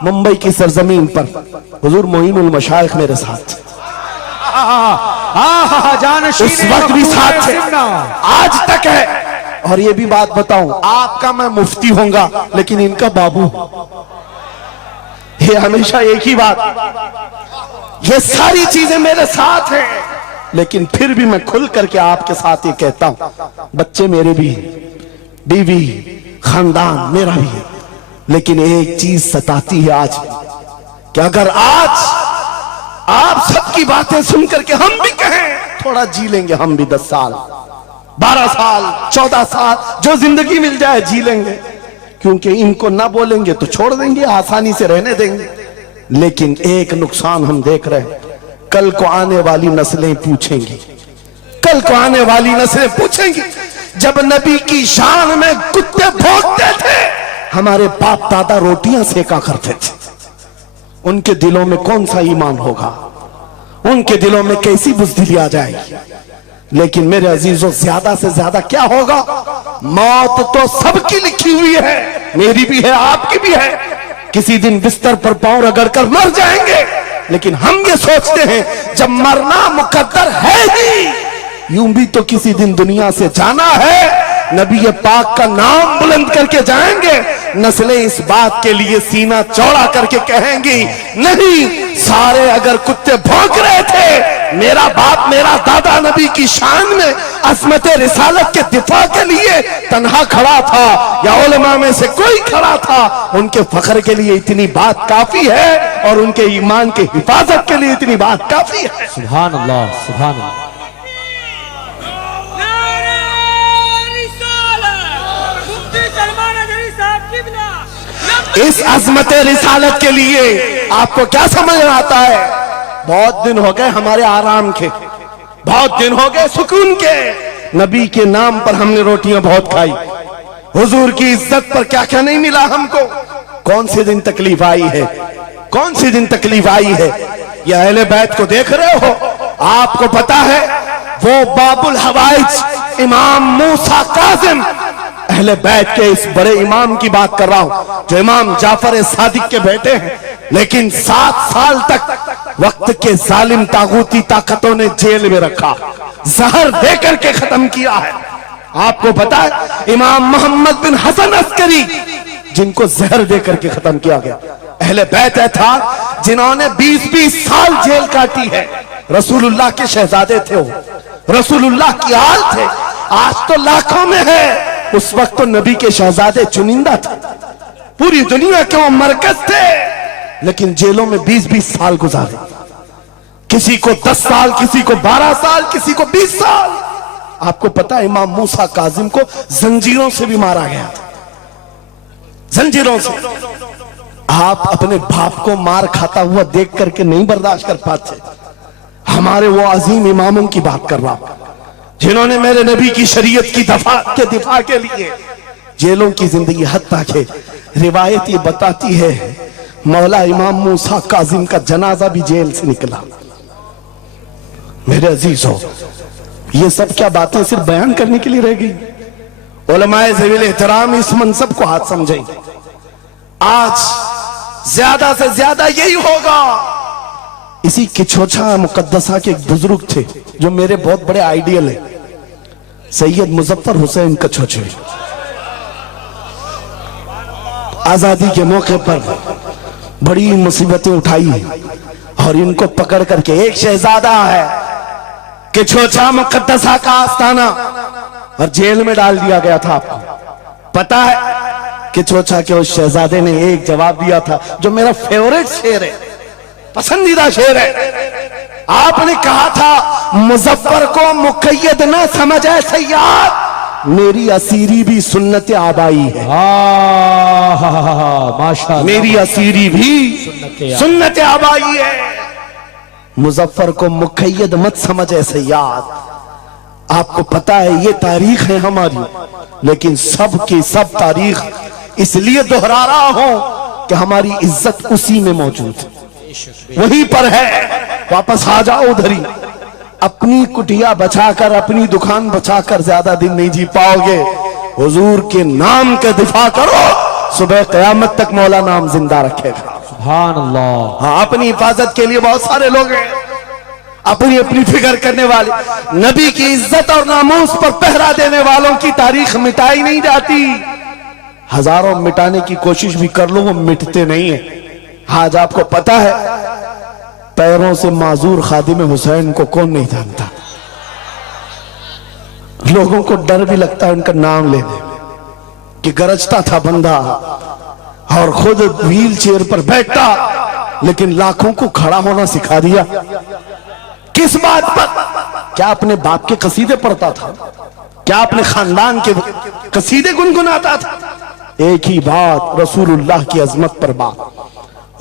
मुंबई की सरजमीन पर, हुजूर मोइनुल मशाइख मेरे साथ, उस वक्त भी साथ थे, आज तक है। और ये भी बात बताऊं, आपका मैं मुफ्ती होऊंगा लेकिन इनका बाबू, ये हमेशा एक ही बात, ये सारी चीजें मेरे साथ हैं, लेकिन फिर भी मैं खुल करके आपके साथ ये कहता हूं, बच्चे मेरे भी, बीवी, खानदान मेरा भी है, लेकिन एक चीज सताती है आज कि अगर आज आप सबकी बातें सुन करके हम भी कहें थोड़ा जी लेंगे, हम भी 10 साल 12 साल 14 साल जो जिंदगी मिल जाए जी लेंगे, क्योंकि इनको ना बोलेंगे तो छोड़ देंगे, आसानी से रहने देंगे। लेकिन एक नुकसान हम देख रहे हैं, कल को आने वाली नस्लें पूछेंगी, कल को आने वाली नस्लें पूछेंगी, जब नबी की शान में कुत्ते भौंकते थे हमारे बाप दादा रोटियां सेका करते थे, उनके दिलों में कौन सा ईमान होगा, उनके दिलों में कैसी बुज़दिली आ जाएगी। लेकिन मेरे अजीजों, ज्यादा से ज्यादा क्या होगा, मौत तो सबकी लिखी हुई है, मेरी भी है, आपकी भी है, किसी दिन बिस्तर पर पांव रगड़ कर मर जाएंगे। लेकिन हम ये सोचते हैं जब मरना मुकद्दर है ही, यूं भी तो किसी दिन दुनिया से जाना है, नबी पाक का नाम बुलंद करके जाएंगे, नस्लें इस बात के लिए सीना चौड़ा करके कहेंगी, नहीं, सारे अगर कुत्ते भौंक रहे थे, मेरा बाप मेरा दादा नबी की शान में असमत रिसालत के दिफा के लिए तन्हा खड़ा था या उलमा में से कोई खड़ा था, उनके फख्र के लिए इतनी बात काफी है और उनके ईमान के हिफाजत के लिए इतनी बात काफी है। सुभान अल्लाह, सुभान अल्लाह। इस अजमत रिसालत के लिए आपको क्या समझ आता है, बहुत दिन हो गए हमारे आराम के, बहुत दिन हो गए सुकून के, नबी के नाम पर हमने रोटियां बहुत खाई, हुजूर की इज्जत पर क्या क्या नहीं मिला हमको, कौन से दिन तकलीफ आई है, कौन से दिन तकलीफ आई है। ये अहले बैत को देख रहे हो, आपको पता है वो बाबुल हवाइज इमाम मूसा काजिम, अहले बैत के इस बड़े इमाम की बात कर रहा हूं जो इमाम जाफर सादिक के बेटे हैं, लेकिन 7 साल तक वक्त के जालिम तागूती ताकतों ने जेल में रखा, जहर देकर के खत्म किया है। आपको पता है इमाम मोहम्मद बिन हसन अस्करी, जिनको जहर देकर के खत्म किया गया, अहले बैत था जिन्होंने 20-20 साल जेल काटी है, रसूलुल्लाह के शहजादे थे वो, रसूलुल्लाह की आल थे, आज तो लाखों में है, उस वक्त तो नबी के शहजादे चुनिंदा थे, पूरी दुनिया के वो मरकज थे, लेकिन जेलों में 20-20 साल गुजारे, किसी को 10 साल, किसी को 12 साल, किसी को 20 साल। आपको पता है इमाम मूसा काजिम को जंजीरों से भी मारा गया था, जंजीरों से। आप अपने बाप को मार खाता हुआ देख करके नहीं बर्दाश्त कर पाते, हमारे वो अजीम इमामों की बात कर रहा हूं जिन्होंने मेरे नबी की शरीयत की दिफा के लिए जेलों की जिंदगी, हत्ता के रिवायत ये बताती है मौला इमाम मूसा काजिम का जनाजा भी जेल से निकला। मेरे अजीजों, ये सब क्या बातें सिर्फ बयान करने के लिए रह गई? उलमाए ज़वील एहतराम इस मनसब को हाथ समझेंगे, आज ज्यादा से ज्यादा यही होगा। इसी किछोछा मुकद्दसा के एक बुजुर्ग थे जो मेरे बहुत बड़े आइडियल है, सैयद मुजफ्फर हुसैन कछोछे। आजादी के मौके पर बड़ी मुसीबतें उठाई और इनको पकड़ करके, एक शहजादा है किछोछा मुकद्दसा का आस्थाना, और जेल में डाल दिया गया था। आपको पता है किछोछा के उस शहजादे ने एक जवाब दिया था जो मेरा फेवरेट शेर है, पसंदीदा शेर है। आपने कहा था मुजफ्फर को मुकय्यद न समझे सैयद, मेरी असीरी भी सुन्नत आबाई है, माशा मेरी असीरी भी सुन्नत आबाई है। मुजफ्फर को मुक़य्यद मत समझ ऐसे याद, आपको पता है ये तारीख है हमारी, लेकिन सब की सब तारीख इसलिए दोहरा रहा हूं कि हमारी इज्जत उसी में मौजूद है, वहीं पर है। वापस आ जाओ उधर ही। अपनी कुटिया बचाकर, अपनी दुकान बचाकर ज्यादा दिन नहीं जी पाओगे। हुजूर के नाम का दिफा करो, सुबह क़यामत तक मौला नाम जिंदा रखेगा। सुभान अल्लाह। हाँ, अपनी हिफाजत के लिए बहुत सारे लोग हैं, अपनी अपनी फिक्र करने वाले। नबी की इज्जत और नामूस पर पहरा देने वालों की तारीख मिटाई नहीं जाती। हजारों मिटाने की कोशिश भी कर लो, वो मिटते नहीं है। आज आपको पता है, पैरों से माजूर खादिम हुसैन को कौन नहीं जानता। लोगों को डर भी लगता है उनका नाम लेने में, कि गरजता था बंदा और खुद व्हील चेयर पर बैठा, लेकिन लाखों को खड़ा होना सिखा दिया। किस बात पर? क्या अपने बाप के कसीदे पढ़ता था? क्या अपने खानदान के कसीदे गुनगुनाता था? एक ही बात, रसूलुल्लाह की अजमत पर बात,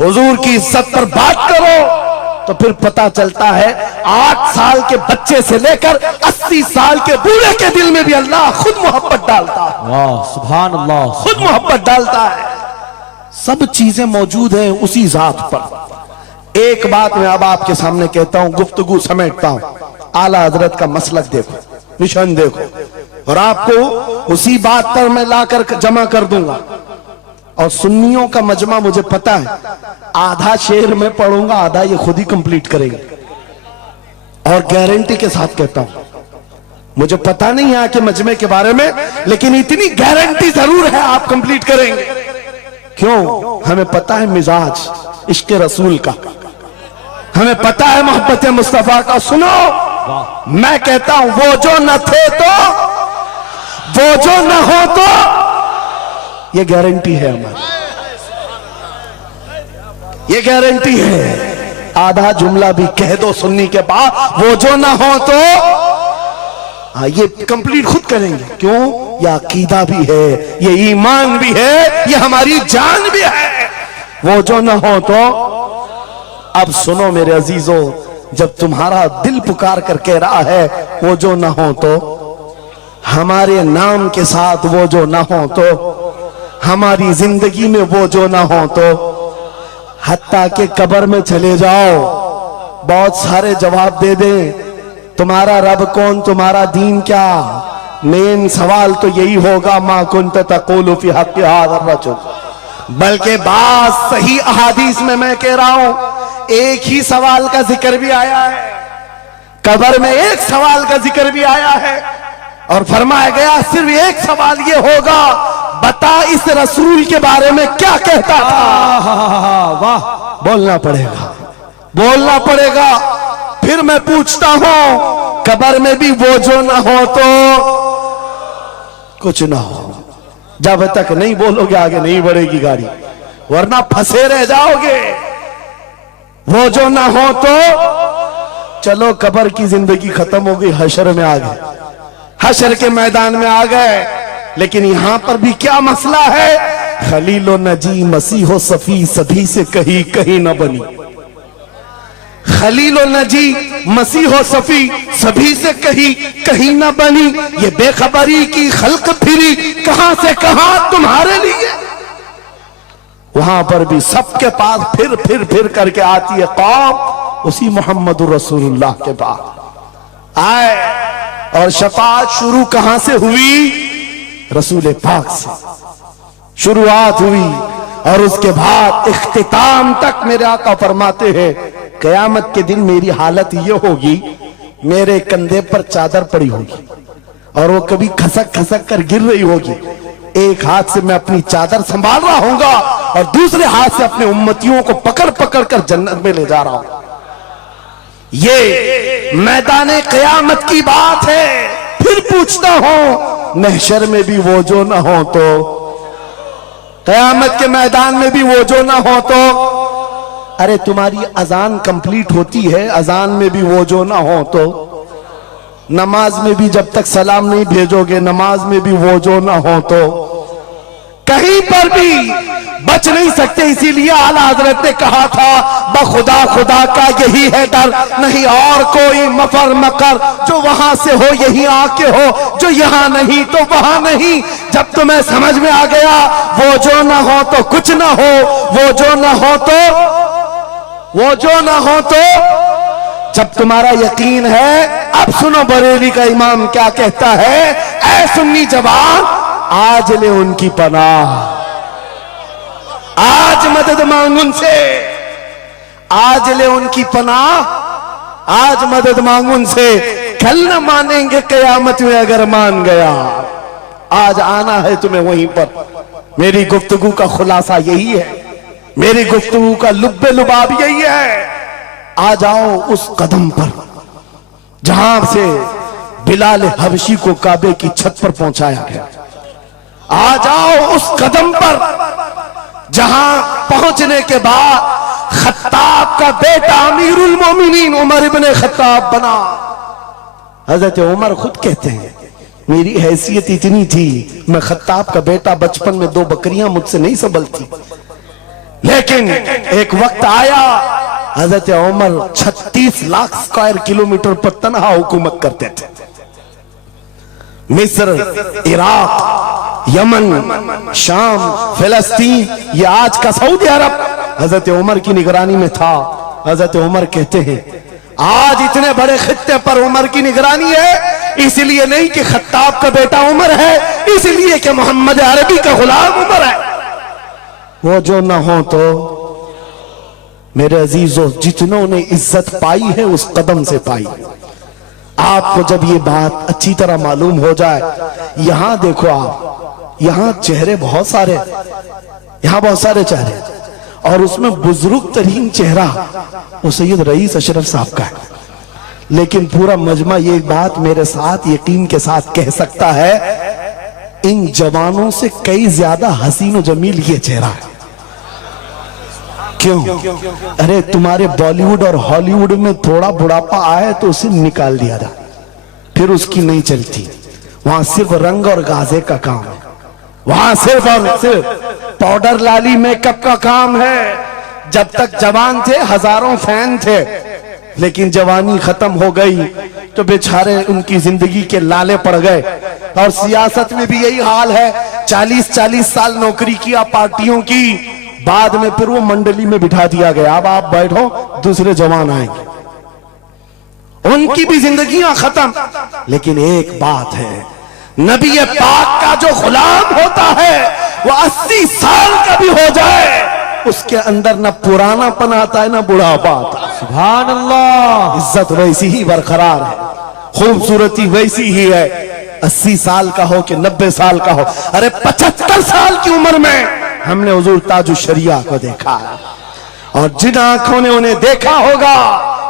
हुजूर की इज्जत पर बात करो तो फिर पता चलता है 8 साल के बच्चे से लेकर 80 साल के बूढ़े के दिल में भी अल्लाह खुद मोहब्बत डालता है। वाह सुभान अल्लाह। खुद मोहब्बत डालता है। सब चीजें मौजूद हैं उसी जात पर। एक बात मैं अब आपके सामने कहता हूं, गुफ्तगू समेटता हूं। आला हजरत का मसलक देखो, मिशन देखो, और आपको उसी बात पर मैं लाकर जमा कर दूंगा। और सुन्नियों का मजमा मुझे पता है, आधा शेर में पढ़ूंगा, आधा ये खुद ही कंप्लीट करेंगे। और गारंटी के साथ कहता हूं, मुझे पता नहीं है कि मजमे के बारे में, लेकिन इतनी गारंटी जरूर है आप कंप्लीट करेंगे। क्यों? हमें पता है मिजाज इश्क रसूल का, हमें पता है मोहब्बत मुस्तफा का। सुनो, मैं कहता हूं, वो जो न थे तो, वो जो न हो तो, ये गारंटी है हमारी, ये गारंटी है। आधा जुमला भी कह दो सुन्नी के बाद, वो जो ना हो तो, हाँ ये कंप्लीट खुद करेंगे। क्यों? ये अकीदा भी है, ये ईमान भी है, ये हमारी जान भी है। वो जो ना हो तो। अब सुनो मेरे अजीजों, जब तुम्हारा दिल पुकार कर कह रहा है वो जो ना हो तो, हमारे नाम के साथ वो जो ना हो तो, हमारी जिंदगी में वो जो ना हो तो, हत्ता के कब्र में चले जाओ, बहुत सारे जवाब दे दें, तुम्हारा रब कौन, तुम्हारा दीन क्या। मेन सवाल तो यही होगा, मा कुंत तक़ूलु फी हक़्क़ि हाज़ा रजुल। बल्कि बात सही अहादीस में मैं कह रहा हूं, एक ही सवाल का जिक्र भी आया है, कब्र में एक सवाल का जिक्र भी आया है, और फरमाया गया सिर्फ एक सवाल ये होगा, बता इस रसूल के बारे में क्या कहता था। वाह, बोलना पड़ेगा, बोलना पड़ेगा। फिर मैं पूछता हूं, कब्र में भी वो जो ना हो तो कुछ ना हो। जब तक नहीं बोलोगे आगे नहीं बढ़ेगी गाड़ी, वरना फंसे रह जाओगे। वो जो ना हो तो, चलो कब्र की जिंदगी खत्म हो गई, हशर में आ गए, हशर के मैदान में आ गए। लेकिन यहां पर भी क्या मसला है, खलीलो नजी मसीहो सफी सभी से कहीं कहीं न बनी। खलीलो नजी मसीहो सफी सभी से कहीं कहीं न बनी। ये बेखबरी की खल्क फिरी कहां से कहां तुम्हारे लिए। वहां पर भी सबके पास फिर करके आती है कौम उसी मोहम्मद रसूलुल्लाह के पास आए। और शफाअत शुरू कहां से हुई? रसूल पाक से शुरुआत हुई, और उसके बाद इख्तिताम तक मेरे आका फरमाते हैं, कयामत के दिन मेरी हालत ये होगी, मेरे कंधे पर चादर पड़ी होगी और वो कभी खसक खसक कर गिर रही होगी। एक हाथ से मैं अपनी चादर संभाल रहा हूंगा और दूसरे हाथ से अपने उम्मतियों को पकड़ पकड़ कर जन्नत में ले जा रहा हूं। ये मैदान कयामत की बात है। फिर पूछता हूं, महशर में भी वो जो ना हो तो, कयामत के मैदान में भी वो जो ना हो तो। अरे तुम्हारी अजान कंप्लीट होती है, अजान में भी वो जो ना हो तो। नमाज में भी जब तक सलाम नहीं भेजोगे, नमाज में भी वो जो ना हो तो कहीं पर भी बच नहीं सकते। इसीलिए आला हजरत ने कहा था, बखुदा खुदा का यही है डर, नहीं और कोई मफर मकर, जो वहां से हो यही आके हो, जो यहां नहीं तो वहां नहीं। जब तुम्हें समझ में आ गया वो जो ना हो तो कुछ ना हो, वो जो ना हो तो वो जो ना हो तो, जब तुम्हारा यकीन है, अब सुनो बरेली का इमाम क्या कहता है, ऐ सुन्नी जवान आज ले उनकी पनाह, आज मदद मांग उनसे, आज ले उनकी पनाह, आज मदद मांग उनसे, कल न मानेंगे कयामत में अगर मान गया। आज आना है तुम्हें वहीं पर। मेरी गुफ्तगू का खुलासा यही है, मेरी गुफ्तगू का लुब्बे लुबाब यही है। आ जाओ उस कदम पर जहां से बिलाल हबशी को काबे की छत पर पहुंचाया गया। आ जाओ उस कदम पर जहां पहुंचने के बाद खत्ताब का बेटा अमीरुल मोमिनीन उमर इब्ने खत्ताब बना। हजरत उमर खुद कहते हैं, मेरी हैसियत इतनी थी, मैं खत्ताब का बेटा, बचपन में 2 बकरियां मुझसे नहीं संभलती, लेकिन एक वक्त आया हजरत उमर 36 लाख स्क्वायर किलोमीटर पर तनहा हुकूमत करते थे। मिस्र, इराक, यमन, शाम, फिलिस्तीन, ये आज का सऊदी अरब हजरत उमर की निगरानी में था। हजरत उमर कहते हैं आज इतने बड़े खित्ते पर उमर की निगरानी है, इसलिए नहीं कि खत्ताब का बेटा उमर है, इसलिए कि मोहम्मद अरबी का गुलाम उमर है। वो जो ना हो तो मेरे अजीजों, जितनों ने इज्जत पाई है उस कदम से पाई। आपको जब ये बात अच्छी तरह मालूम हो जाए, यहां देखो आप, यहां चेहरे बहुत सारे, यहां बहुत सारे चेहरे, और उसमें बुजुर्ग तरीन चेहरा वो सैयद रईस अशरफ साहब का है। लेकिन पूरा मजमा ये बात मेरे साथ यकीन के साथ कह सकता है, इन जवानों से कई ज्यादा हसीन और जमील ये चेहरा है। क्यों? अरे तुम्हारे बॉलीवुड और हॉलीवुड में थोड़ा बुढ़ापा आए तो उसे निकाल दिया जाए, फिर उसकी नहीं चलती। वहां सिर्फ रंग और गाजे का काम है, वहां सिर्फ और सिर्फ पाउडर लाली मेकअप का काम है। जब तक जवान थे हजारों फैन थे, लेकिन जवानी खत्म हो गई तो बेचारे उनकी जिंदगी के लाले पड़ गए। और सियासत में भी यही हाल है, 40-40 साल नौकरी किया पार्टियों की, बाद में फिर वो मंडली में बिठा दिया गया, अब आप बैठो दूसरे जवान आएंगे, उनकी भी जिंदगियां खत्म। लेकिन एक बात है, नबी पाक का जो गुलाम होता है वो 80 साल का भी हो जाए, उसके अंदर ना पुरानापन आता है ना बुढ़ापा आता है। सुभान अल्लाह। इज्जत वैसी ही बरकरार है, खूबसूरती वैसी ही है, 80 साल का हो कि 90 साल का हो। अरे 75 साल की उम्र में हमने हुजूर ताजुश शरिया को देखा है, और जिन आंखों ने उन्हें देखा होगा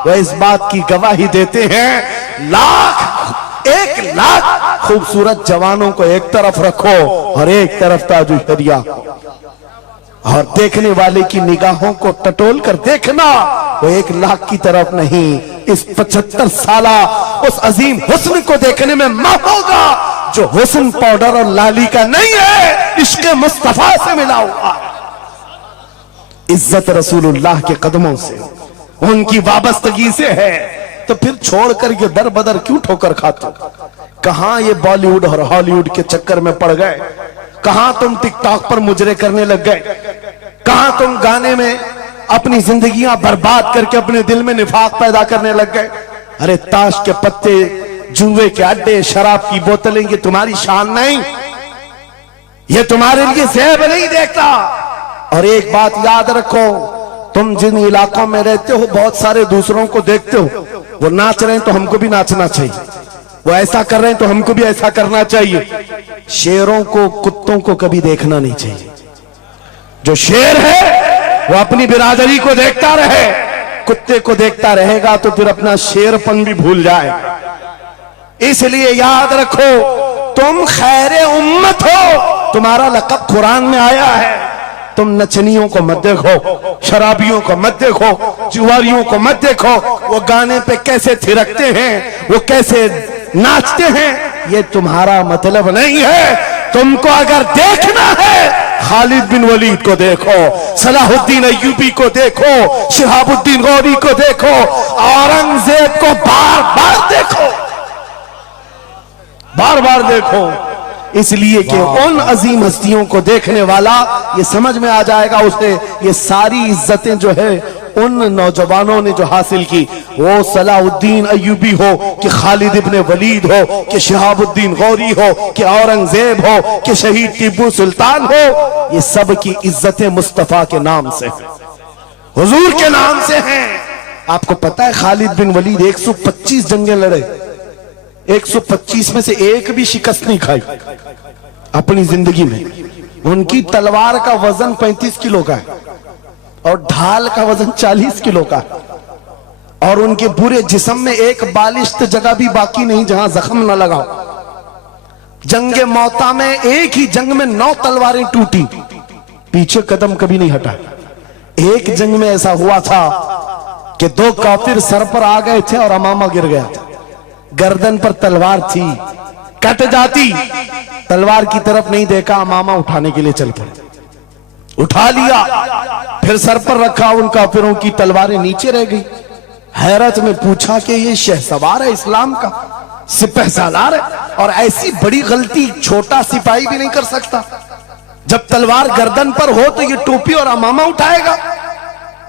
वह इस बात की गवाही देते हैं, 1 लाख खूबसूरत जवानों को एक तरफ रखो और एक तरफ ताजुश शरिया, और देखने वाले की निगाहों को टटोल कर देखना, वो 1 लाख की तरफ नहीं, इस 75 साला उस अजीम हुस्न को देखने में मां होगा जो हुस्न पाउडर और लाली का नहीं है, इश्क मुस्तफा से मिला हुआ। इज्जत रसूलुल्लाह के कदमों से, उनकी वाबस्तगी से है, तो फिर छोड़कर ये दर बदर क्यों ठोकर खाते? कहां ये बॉलीवुड और हॉलीवुड के चक्कर में पड़ गए? कहां तुम टिकटॉक पर मुजरे करने लग गए? कहां तुम गाने में अपनी जिंदगियां बर्बाद करके अपने दिल में निफाक पैदा करने लग गए? अरे ताश के पत्ते, जुए के अड्डे, शराब की बोतलें, ये तुम्हारी शान नहीं, ये तुम्हारे लिए ज़ेब नहीं देखता। और एक बात याद रखो, तुम जिन इलाकों में रहते हो बहुत सारे दूसरों को देखते हो, वो नाच रहे हैं तो हमको भी नाचना चाहिए, वो ऐसा कर रहे हैं तो हमको भी ऐसा करना चाहिए। शेरों को, कुत्तों को कभी देखना नहीं चाहिए। जो शेर है वो अपनी बिरादरी को देखता रहे, कुत्ते को देखता रहेगा तो फिर अपना शेरपन भी भूल जाएगा। इसलिए याद रखो, तुम खैरे उम्मत हो, तुम्हारा लक़ब कुरान में आया है। तुम नचनियों को मत देखो, शराबियों को मत देखो, जुआरियों को मत देखो, वो गाने पे कैसे थिरकते हैं, वो कैसे नाचते हैं, ये तुम्हारा मतलब नहीं है। तुमको अगर देखना है, खालिद बिन वलीद को देखो, सलाहुद्दीन अय्यूबी को देखो, शिहाबुद्दीन गौरी को देखो, औरंगजेब को बार बार देखो, बार बार देखो। इसलिए कि उन अजीम हस्तियों को देखने वाला ये समझ में आ जाएगा उसे ये सारी इज्जतें जो है उन नौजवानों ने जो हासिल की, वो सलाहुद्दीन अय्यूबी हो कि खालिद इब्न वलीद हो कि शिहाबुद्दीन गौरी हो कि औरंगजेब हो कि शहीद टीपू सुल्तान हो, ये सब की इज्जतें मुस्तफा के नाम से, हुजूर के नाम से हैं। आपको पता है खालिद बिन वलीद 125 जंगें लड़े, 125 में से एक भी शिकस्त नहीं खाई अपनी जिंदगी में। उनकी तलवार का वजन 35 किलो का है और ढाल का वजन 40 किलो का, और उनके पूरे जिस्म में एक बालिश्त जगह भी बाकी नहीं जहां जख्म न लगा। जंगे मौता में एक ही जंग में 9 तलवारें टूटी, पीछे कदम कभी नहीं हटा। एक जंग में ऐसा हुआ था कि 2 काफिर सर पर आ गए थे और अमामा गिर गया था, गर्दन पर तलवार थी, कट जाती, तलवार की तरफ नहीं देखा, अमामा उठाने के लिए चल पड़े, उठा लिया, फिर सर पर रखा, उन काफिरों की तलवारें नीचे रह गई। हैरत में पूछा कि ये शहसवार है इस्लाम का, सिपहसालार है, और ऐसी बड़ी गलती छोटा सिपाही भी नहीं कर सकता। जब तलवार गर्दन पर हो तो ये टोपी और अमामा उठाएगा।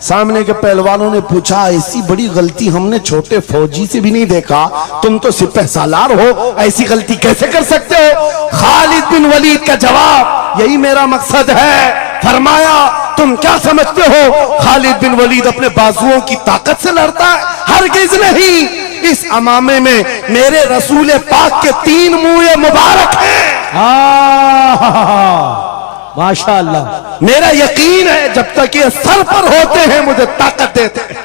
सामने के पहलवानों ने पूछा, ऐसी बड़ी गलती हमने छोटे फौजी से भी नहीं देखा, तुम तो सिपहसालार हो, ऐसी गलती कैसे कर सकते हो? खालिद बिन वलीद का जवाब, यही मेरा मकसद है। फरमाया, तुम क्या समझते हो खालिद बिन वलीद अपने बाजुओं की ताकत से लड़ता है? हरगिज नहीं। इस अमामे में मेरे रसूल पाक के 3 मुंह मुबारक हैं। माशाअल्लाह, मेरा यकीन है जब तक ये सर पर होते हैं मुझे ताकत देते हैं।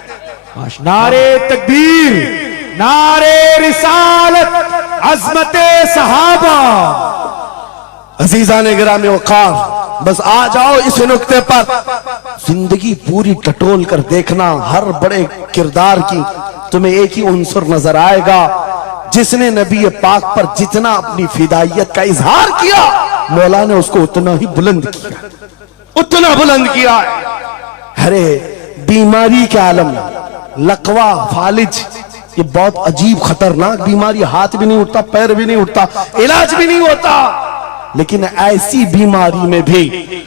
नारे तकबीर, नारे रिसालत, अजमते सहाबा। अजीजान गिरामी वक़ार, बस आ जाओ इस नुक्ते पर, जिंदगी पूरी टटोल कर देखना, हर बड़े किरदार की तुम्हें एक ही उन्सर नजर आएगा, जिसने नबी पाक पर जितना अपनी फिदाइयत का इजहार किया, मौला ने उसको उतना ही बुलंद किया, उतना बुलंद किया। अरे बीमारी के आलम में लकवा, फालिज, ये बहुत अजीब खतरनाक बीमारी, हाथ भी नहीं उठता, पैर भी नहीं उठता, इलाज भी नहीं होता। लेकिन ऐसी बीमारी में भी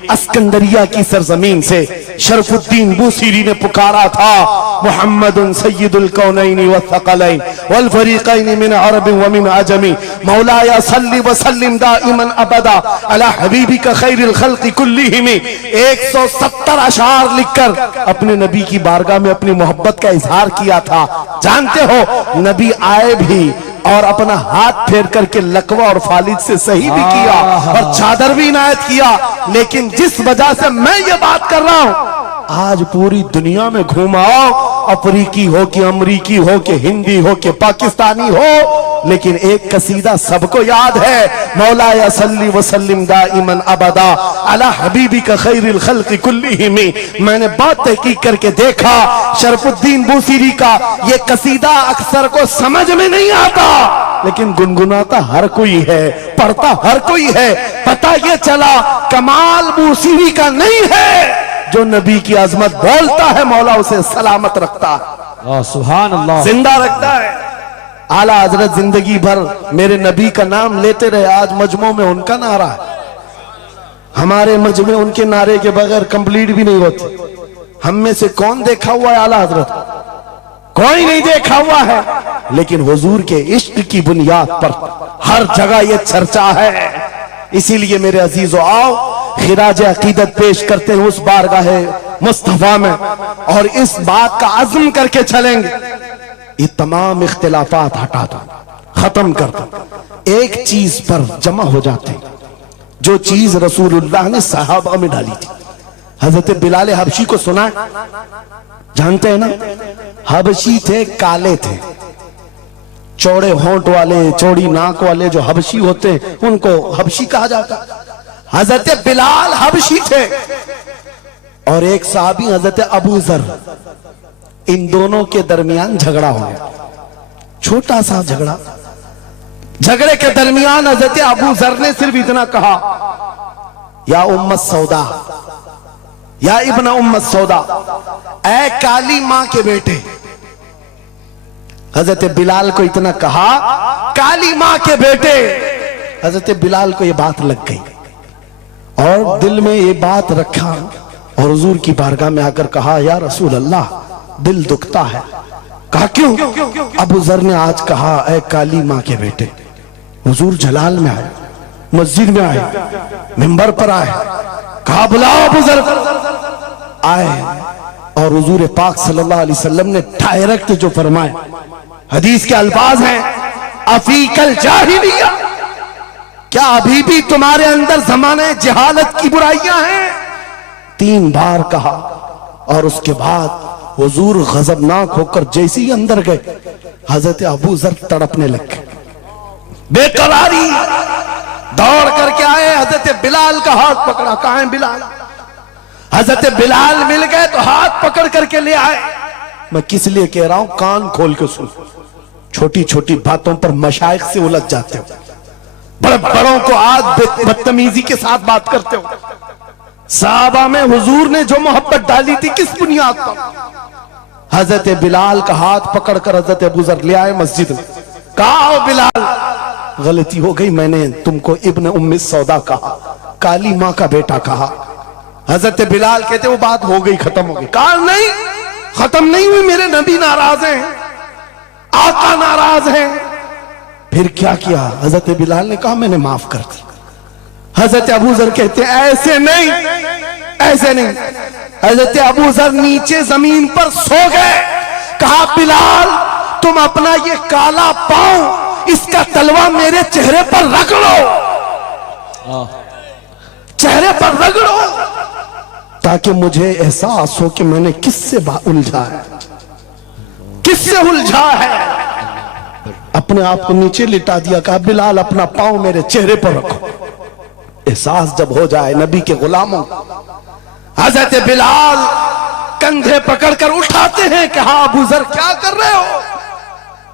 अस्कंदरिया की सरजमीन से शरफुद्दीन बूसीरी ने पुकारा था, मुहम्मदुन सय्यदुल कौनैन व थक़लैन वल फरीक़ैन मिन अरब व मिन अजमी, मौलाया सल्लि व सल्लिम दाइमन अबदा अला हबीबिका खैरिल खल्क़ि कुल्लिहिम। 170 अशार लिखकर अपने नबी की बारगाह में अपनी मोहब्बत का इजहार किया था। जानते हो, नबी आए भी और अपना हाथ फेर करके लकवा और फालिद से सही भी किया और चादर भी इनायत किया। लेकिन जिस वजह से मैं ये बात कर रहा हूं, आज पूरी दुनिया में घुमाओ, अफ्रीकी हो कि अमरीकी हो कि हिंदी हो कि पाकिस्तानी हो, लेकिन एक कसीदा सबको याद है, मौलाया सल्ली व सल्लिम दाइमन अबदा अला हबीबिका खैरिल खल्क़ि कुल्लिहिम। मैंने बहुत तहकीक करके देखा, शरफुद्दीन बूसीरी का ये कसीदा अक्सर को समझ में नहीं आता, लेकिन गुनगुनाता हर कोई है, पढ़ता हर कोई है। पता ये चला कमाल बूसीरी का नहीं है, जो नबी की अजमत बोलता है मौला उसे सलामत रखता है, सुभान अल्लाह, जिंदा रखता है। आला हजरत जिंदगी भर मेरे नबी का नाम लेते रहे, आज मजमों में उनका नारा है। हमारे मजमे उनके नारे के बगैर कंप्लीट भी नहीं होते। हम में से कौन देखा हुआ है आला हजरत? कोई नहीं देखा हुआ है, लेकिन हुजूर के इश्क की बुनियाद पर हर जगह ये चर्चा है। इसीलिए मेरे अजीजों, आओ खिराज अकीदत पेश करते हैं उस बारगाह मुस्तफा में, और इस बात का अज़्म करके चलेंगे, ये तमाम इख्तिलाफात हटा दो, खत्म कर दो, एक चीज पर जमा हो जाते हैं, जो चीज रसूलुल्लाह ने सहाबा में डाली थी। हजरत बिलाल हबशी को सुना है? जानते हैं ना? हबशी थे, काले थे, चौड़े होंठ वाले, चौड़ी नाक वाले जो हबशी होते हैं उनको हबशी कहा जाता। हजरत बिलाल हबशी थे और एक साहबी हजरत अबू जर, इन दोनों के दरमियान झगड़ा हो गया, छोटा सा झगड़ा। झगड़े के दरमियान हजरत अबू जर ने सिर्फ इतना कहा, या उम्मत सौदा, या इब्न उम्मत सौदा, ऐ काली मां के बेटे। हजरत बिलाल को इतना कहा, काली मां के बेटे। हजरत बिलाल को यह बात लग गई और दिल में ये बात रखा और हुजूर की बारगाह में आकर कहा, या रसूल अल्लाह, दिल दुखता है। कहा क्यों? अबू जर ने आज कहा, ऐ काली मां के बेटे। हुजूर जलाल में आए, मस्जिद में आए, मिंबर पर आए, कहा बुलाओ अबू जर। आए और हुजूर पाक सल्लल्लाहु अलैहि वसल्लम ने डायरेक्ट जो फरमाए, हदीस के अल्फाज हैं, अफीकल जाहिलिया, क्या अभी भी तुम्हारे अंदर जमाने जहालत की बुराइयां हैं? 3 बार कहा और उसके बाद हुजूर गजबनाक होकर जैसे ही अंदर गए, हजरत अबू जर तड़पने लग गए, बेकरारी। दौड़ करके आए, हजरत बिलाल का हाथ पकड़ा, कहां है बिलाल? हजरत बिलाल मिल गए तो हाथ पकड़ करके ले आए। मैं किस लिए कह रहा हूं, कान खोल के सुन। छोटी छोटी बातों पर मशाइख से उलझ जाते हो, बड़े बड़ों को आज बदतमीजी के साथ बात करते हो। साहबा में हुजूर ने जो मोहब्बत डाली थी किस बुनियाद पर? हजरत बिलाल का हाथ पकड़कर हजरत अबू जर ले आए मस्जिद में, कहा बिलाल, गलती हो गई, मैंने तुमको इब्न उम्मी सौदा कहा, काली मां का बेटा कहा। हजरत बिलाल कहते वो बात हो गई, खत्म हो गई। कहा नहीं, खत्म नहीं हुई, मेरे नबी नाराज हैं, आका नाराज हैं। फिर क्या किया? हजरत बिलाल ने कहा मैंने माफ कर दी। हजरत अबू जर कहते ऐसे नहीं, ऐसे नहीं। हजरत अबू जर नीचे जमीन पर सो गए। कहा बिलाल, तुम अपना ये काला पांव, इसका तलवा मेरे चेहरे पर रगड़ो, चेहरे पर रगड़ो, ताकि मुझे एहसास हो कि मैंने किससे उलझा है, किससे उलझा है। अपने आप को नीचे लिटा दिया। कहा बिलाल, अपना पांव मेरे चेहरे पर रखो, एहसास जब हो जाए नबी के गुलामों। हजरत बिलाल कंधे पकड़कर उठाते हैं। कहा अबू जर क्या कर रहे हो?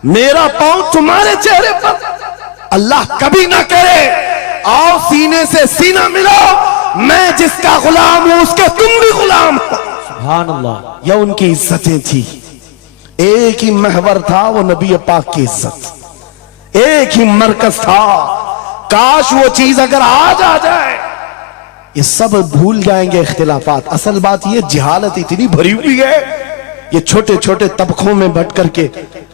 मेरा पांव तुम्हारे चेहरे पर, अल्लाह कभी ना करे। आओ सीने से सीना मिलो, मैं जिसका गुलाम हूं उसके तुम भी गुलाम हो। सुभान अल्लाह। यह उनकी इज्जतें थी। एक ही महवर था वो नबी पाक की इज्जत, एक ही मरकज था। काश वो चीज अगर आज आ जाए, ये सब भूल जाएंगे इख्तिलाफात। असल बात ये, जिहालत इतनी भरी हुई है, ये छोटे छोटे तबकों में बट करके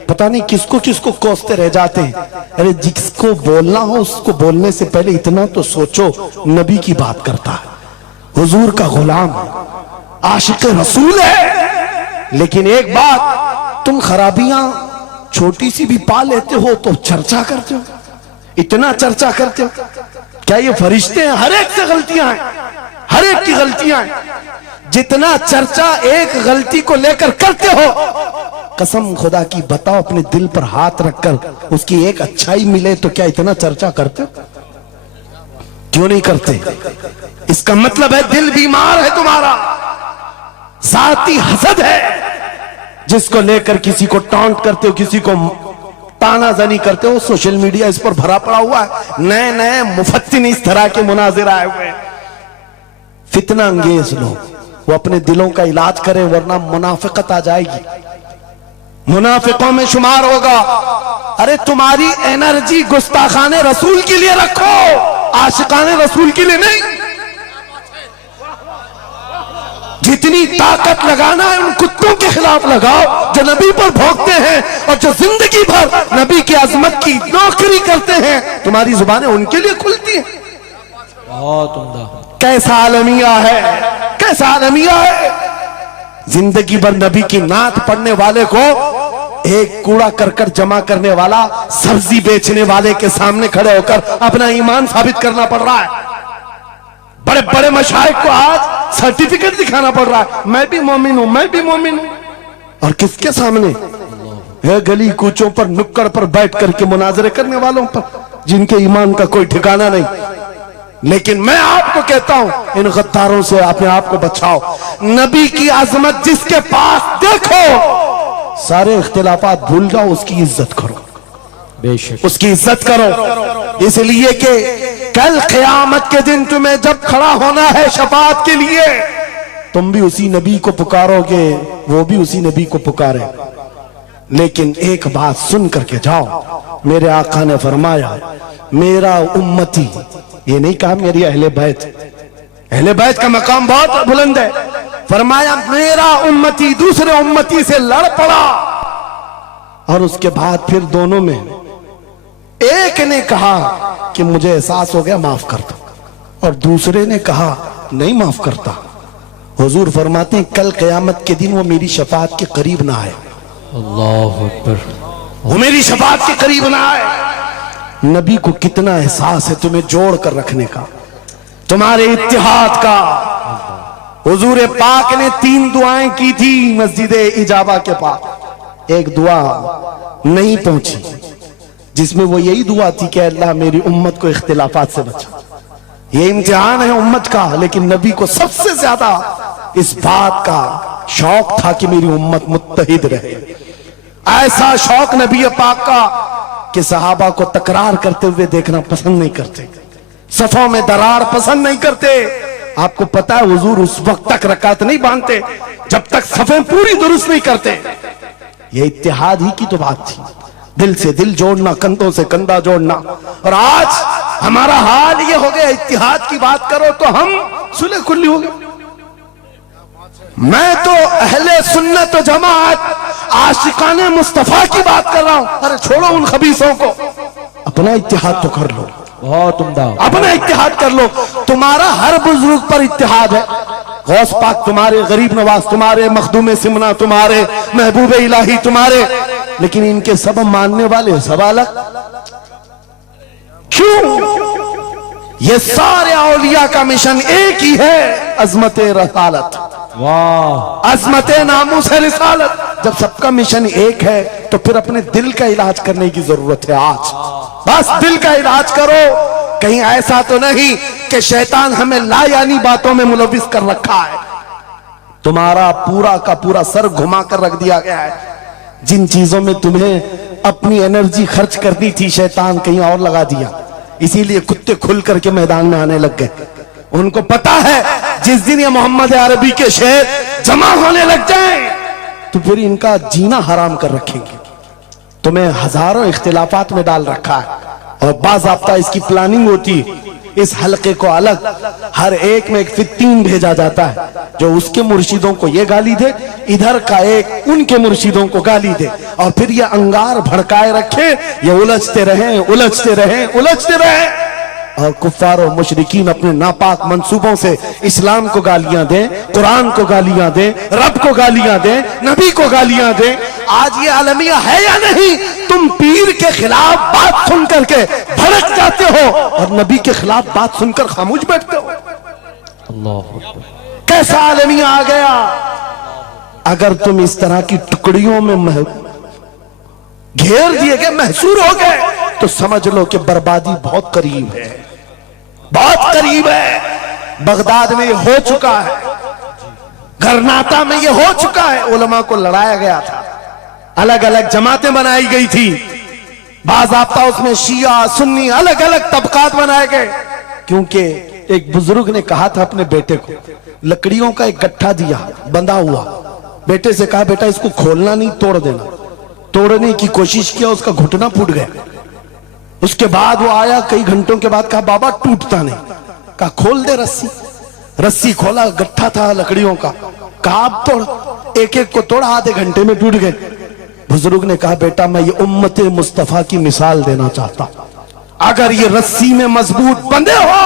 पता नहीं किसको किसको कोसते रह जाते हैं। अरे जिसको बोलना हो उसको बोलने से पहले इतना तो सोचो, नबी की बात करता है, हुजूर का गुलाम है, आशिक रसूल है। लेकिन एक बात, तुम खराबियां छोटी सी भी पा लेते हो तो चर्चा करते हो, इतना चर्चा करते हो। क्या ये फरिश्ते हैं? हर एक से गलतियां हैं, हर एक की गलतियां हैं। जितना चर्चा एक गलती को लेकर करते हो, कसम खुदा की बताओ, अपने दिल पर हाथ रखकर उसकी एक अच्छाई मिले तो क्या इतना चर्चा करते हो? क्यों नहीं करते? इसका मतलब है दिल बीमार है तुम्हारा, जाती हसद है, जिसको लेकर किसी को टॉन्ट करते हो, किसी को तानाजनी करते हो। सोशल मीडिया इस पर भरा पड़ा हुआ है, नए नए मुफत्तिन इस तरह के मुनाजिर आए हुए हैं। फितना अंगेज लोग, वो अपने दिलों का इलाज करें, वरना मुनाफिकत आ जाएगी, मुनाफिकों में शुमार होगा। अरे तुम्हारी एनर्जी गुस्ताखाने रसूल के लिए रखो, आशिकाने रसूल के लिए नहीं। जितनी ताकत लगाना है उन कुत्तों के खिलाफ लगाओ जो नबी पर भौंकते हैं और जो जिंदगी भर नबी की अजमत की नौकरी करते हैं। तुम्हारी जुबानें उनके लिए खुलती हैं। बहुत उम्दा। कैसा आलमिया है, कैसा आलमिया है। जिंदगी भर नबी की नात पढ़ने वाले को एक कूड़ा करकट जमा करने वाला सब्जी बेचने वाले के सामने खड़े होकर अपना ईमान साबित करना पड़ रहा है। बड़े बड़े मशाइख को आज सर्टिफिकेट दिखाना पड़ रहा है, मैं भी मोमिन हूं, मैं भी मोमिन हूं। और किसके सामने? है गली कूचों पर, नुक्कड़ पर बैठ करके मुनाजरे करने वालों पर, जिनके ईमान का कोई ठिकाना नहीं। लेकिन मैं आपको कहता हूं, इन गद्दारों से अपने आप को बचाओ। नबी की अजमत जिसके पास देखो, सारे इख्तिलाफात भूल जाओ, उसकी इज्जत करो। بے شک उसकी इज्जत करो, इसलिए कि कल क़यामत के दिन तुम्हें जब खड़ा होना है शफाअत के लिए, तुम भी उसी नबी को पुकारोगे, वो भी उसी नबी को पुकारे. लेकिन एक बात सुन करके जाओ, मेरे आका ने फरमाया मेरा उम्मती, ये नहीं कहा मेरी अहले बैत, अहले बैत का मकाम बहुत बुलंद है, फरमाया मेरा उम्मती दूसरे उम्मती से लड़ पड़ा. और उसके बाद फिर दोनों में एक ने कहा कि मुझे एहसास हो गया, माफ कर दो, और दूसरे ने कहा नहीं माफ करता. हुजूर फरमाते हैं कल क़यामत के दिन वो मेरी शफाअत के करीब ना आए, अल्लाहु अकबर। वो मेरी शफाअत के करीब ना आए. नबी को कितना एहसास है तुम्हें जोड़ कर रखने का, तुम्हारे इत्तिहाद का. हुजूर पाक ने 3 दुआएं की थी मस्जिद इजाबा के पास. एक दुआ नहीं पहुंची जिसमें वो यही दुआ थी कि अल्लाह मेरी उम्मत को इख्तिलाफात से बचा. ये इम्तिहान है उम्मत का, लेकिन नबी को सबसे ज्यादा इस बात का शौक था कि मेरी उम्मत मुत्तहिद रहे. ऐसा शौक नबी पाक का कि सहाबा को तकरार करते हुए देखना पसंद नहीं करते, सफों में दरार पसंद नहीं करते. आपको पता है हुजूर उस वक्त तक रकात नहीं बांधते जब तक सफें पूरी दुरुस्त नहीं करते. ये इत्तिहाद ही की तो बात थी, दिल से दिल जोड़ना, कंधों से कंधा जोड़ना. और आज हमारा हाल ये हो गया, इत्तिहाद की बात करो तो हम सुलह खुली हो गए. मैं तो अहले सुन्नत व जमात आशिकाने मुस्तफा की बात कर रहा हूं. अरे छोड़ो उन खबीसों को, अपना इत्तिहाद तो कर लो, बहुत उम्दा। अपना इत्तिहाद कर लो. तुम्हारा हर बुजुर्ग पर इत्तिहाद है, गौस पाक तुम्हारे, गरीब नवाज तुम्हारे, मखदूम सिमना तुम्हारे, महबूब इलाही तुम्हारे, लेकिन इनके सब मानने वाले सब अलग. क्यों? ये सारे औलिया का मिशन एक ही है, अजमत रसालत, वाह, अजमत नामूस रिसालत. जब सबका मिशन एक है तो फिर अपने दिल का इलाज करने की जरूरत है. आज बस दिल का इलाज करो. कहीं ऐसा तो नहीं कि शैतान हमें लायानी बातों में मुलविस कर रखा है. तुम्हारा पूरा का पूरा सर घुमा कर रख दिया गया है. जिन चीजों में तुम्हें अपनी एनर्जी खर्च करनी थी, शैतान कहीं और लगा दिया. इसीलिए कुत्ते खुल करके मैदान में आने लग गए. उनको पता है जिस दिन ये मोहम्मद अरबी के शेर जमा होने लग जाएं तो फिर इनका जीना हराम कर रखेंगे. तुम्हें हजारों इख्तिलाफात में डाल रखा है, और बाज़ाब्ता इसकी प्लानिंग होती है. इस हलके को अलग, हर एक में एक फित्तीन भेजा जाता है जो उसके मुर्शिदों को ये गाली दे, इधर का एक उनके मुर्शिदों को गाली दे, और फिर ये अंगार भड़काए रखे, ये उलझते रहें उलझते रहें उलझते रहें. और कुफ्फार और मुशरिकीन अपने नापाक मंसूबों से इस्लाम को गालियां दें, कुरान को गालियां दें, रब को गालियां दें, नबी को गालियां दें. आज ये आलमिया है या नहीं? तुम पीर के खिलाफ बात सुन करके भड़क जाते हो और नबी के खिलाफ बात सुनकर खामोश बैठते हो. अल्लाहु अकबर। कैसा आलमिया आ गया? अगर तुम इस तरह की टुकड़ियों में घेर दिए गए, महसूर हो गए, तो समझ लो कि बर्बादी बहुत करीब है, बहुत करीब है. बगदाद में ये हो चुका है, गरनाता में ये हो चुका है. उलमा को लड़ाया गया था, अलग अलग जमातें बनाई गई थी, बाज़ाब्ता उसमें शिया सुन्नी अलग अलग तबकात बनाए गए. क्योंकि एक बुजुर्ग ने कहा था अपने बेटे को, लकड़ियों का एक गट्ठा दिया बंधा हुआ, बेटे से कहा बेटा इसको खोलना नहीं, तोड़ देना. तोड़ने की कोशिश किया, उसका घुटना फूट गया. उसके बाद वो आया कई घंटों के बाद, कहा बाबा टूटता नहीं. कहा खोल दे रस्सी. रस्सी खोला, गट्ठा था लकड़ियों का. कहा अब तोड़. एक एक को तोड़ा, आधे घंटे में टूट गए. बुजुर्ग ने कहा बेटा मैं ये उम्मत मुस्तफा की मिसाल देना चाहता हूं. अगर ये रस्सी में मजबूत बंधे हो,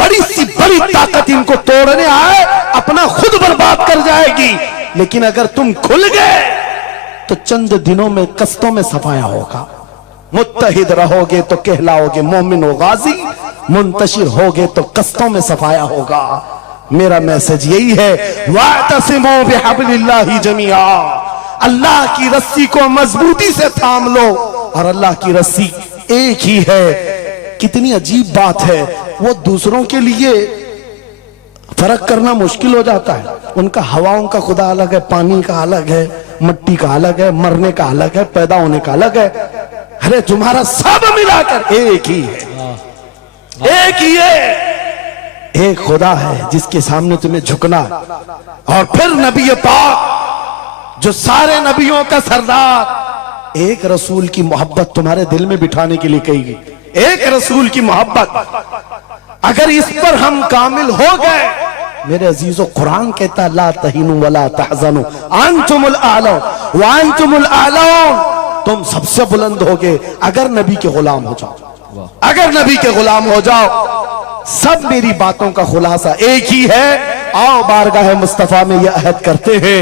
बड़ी सी बड़ी ताकत इनको तोड़ने आए, अपना खुद बर्बाद कर जाएगी. लेकिन अगर तुम खुल गए तो चंद दिनों में कस्तों में सफाया होगा. मुत्तहिद रहोगे तो कहलाओगे मोमिन व गाजी, मुंतशिर होगे तो कस्तों में सफाया होगा. मेरा मैसेज यही है, वातसिमू बिहब्लिल्लाहि जमीआ, अल्लाह की रस्सी को मजबूती से थाम लो. और अल्लाह की रस्सी एक ही है. कितनी अजीब बात है, वो दूसरों के लिए फर्क करना मुश्किल हो जाता है. उनका हवाओं का खुदा अलग है, पानी का अलग है, मिट्टी का अलग है, मरने का अलग है, पैदा होने का अलग है. अरे तुम्हारा सब मिलाकर एक ही है, एक ही है, एक खुदा है जिसके सामने तुम्हें झुकना है। और फिर नबी पाक जो सारे नबियों का सरदार, एक रसूल की मोहब्बत तुम्हारे दिल में बिठाने के लिए कही गई। एक रसूल की मोहब्बत, अगर इस पर हम कामिल हो गए, मेरे अजीजों, कुरान कहता है ला तहीनु वला तहज़नु अंतुमुल आलौ व अंतुमुल आलौन, तुम सबसे बुलंद होगे अगर नबी के गुलाम हो जाओ, अगर नबी के गुलाम हो जाओ। सब मेरी बातों का खुलासा एक ही है। आओ बारगाह मुस्तफा में यह अहद करते हैं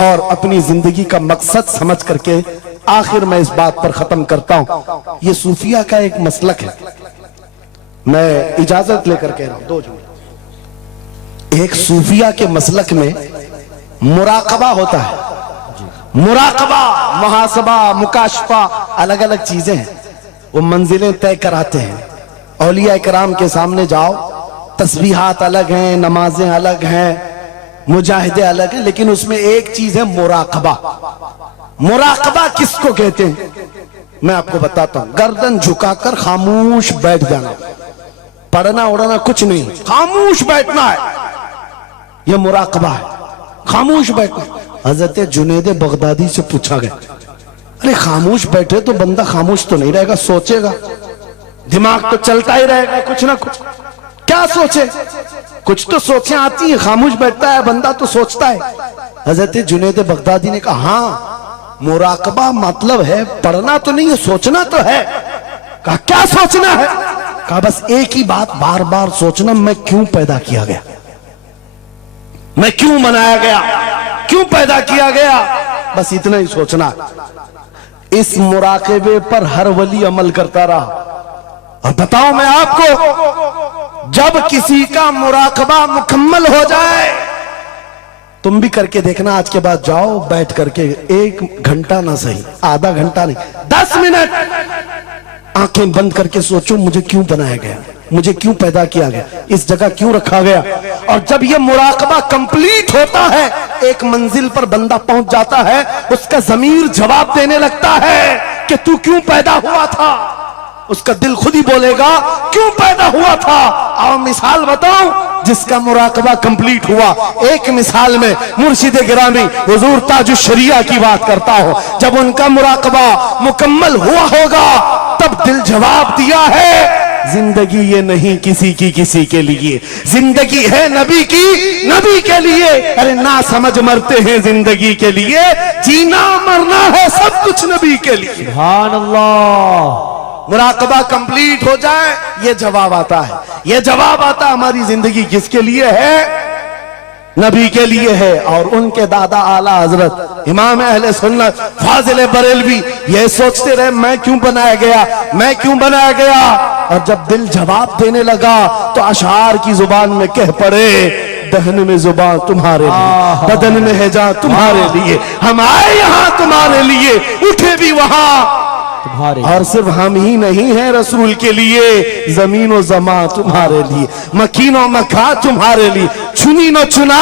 और अपनी जिंदगी का मकसद समझ करके आखिर में इस बात पर खत्म करता हूं। यह सूफिया का एक मसलक है, मैं इजाजत लेकर कह रहा हूं, 2 जुमले। एक सूफिया के मसलक में मुराकबा होता है, मुराकबा, मुहासबा, मुकाशफा, अलग अलग चीजें हैं। वो मंजिलें तय कराते हैं। औलिया इकराम के सामने जाओ, तस्बीहात अलग हैं, नमाजें अलग हैं, मुजाहिदे अलग हैं, लेकिन उसमें एक चीज है मुराकबा। मुराकबा किसको कहते हैं मैं आपको बताता हूं। गर्दन झुकाकर खामोश बैठ जाना, पढ़ना उड़ना कुछ नहीं, खामोश बैठना है, यह मुराकबा है, खामोश बैठना। हजरत जुनैद बगदादी से पूछा गया, अरे खामोश बैठे तो बंदा खामोश तो नहीं रहेगा, सोचेगा, दिमाग तो चलता ही रहेगा कुछ ना कुछ, क्या सोचे, कुछ तो सोचें आती है, खामोश बैठता है बंदा तो सोचता है। हजरत जुनैद बगदादी ने कहा हाँ, मुराकबा मतलब है पढ़ना तो नहीं है, सोचना तो है। कहा क्या सोचना है? कहा बस एक ही बात बार बार सोचना, मैं क्यों पैदा किया गया, मैं क्यों बनाया गया, क्यों पैदा किया गया, बस इतना ही सोचना। इस मुराकबे पर हर वली अमल करता रहा। और बताओ मैं आपको, जब किसी का मुराकबा मुकम्मल हो जाए, तुम भी करके देखना, आज के बाद जाओ बैठ करके 1 घंटा ना सही, आधा घंटा नहीं, 10 मिनट आंखें बंद करके सोचो मुझे क्यों बनाया गया, मुझे क्यों पैदा किया गया, इस जगह क्यों रखा गया। और जब यह मुराकबा कंप्लीट होता है, एक मंजिल पर बंदा पहुंच जाता है, उसका ज़मीर जवाब देने लगता है कि तू क्यों पैदा हुआ था। उसका दिल खुद ही बोलेगा क्यों पैदा हुआ था। और मिसाल बताऊं, जिसका मुराकबा कंप्लीट हुआ, एक मिसाल में मुर्शिद गिरामी हुजूर ताजुश शरिया की बात करता हो, जब उनका मुराकबा मुकम्मल हुआ होगा तब दिल जवाब दिया है जिंदगी ये नहीं किसी की किसी के लिए, जिंदगी है नबी की नबी के लिए। अरे ना समझ मरते हैं जिंदगी के लिए, जीना मरना है सब कुछ नबी के लिए। सुभान अल्लाह। मुराकबा कंप्लीट हो जाए, ये जवाब आता है, ये जवाब आता हमारी जिंदगी किसके लिए है, नबी के लिए है। और उनके दादा आला हजरत इमाम अहले सुन्नत फाजिल बरेलवी ये सोचते रहे मैं क्यों बनाया गया, मैं क्यों बनाया गया। और जब दिल जवाब देने लगा तो अशार की जुबान में कह पड़े, दहन में जुबान तुम्हारे लिए, बदन में है जान तुम्हारे लिए, हम आए यहाँ तुम्हारे लिए, उठे भी वहां तुम्हारे। और सिर्फ हम ही नहीं हैं रसूल के लिए, जमीन और जमा तुम्हारे लिए, मकीन और मका तुम्हारे लिए, चुनी न चुना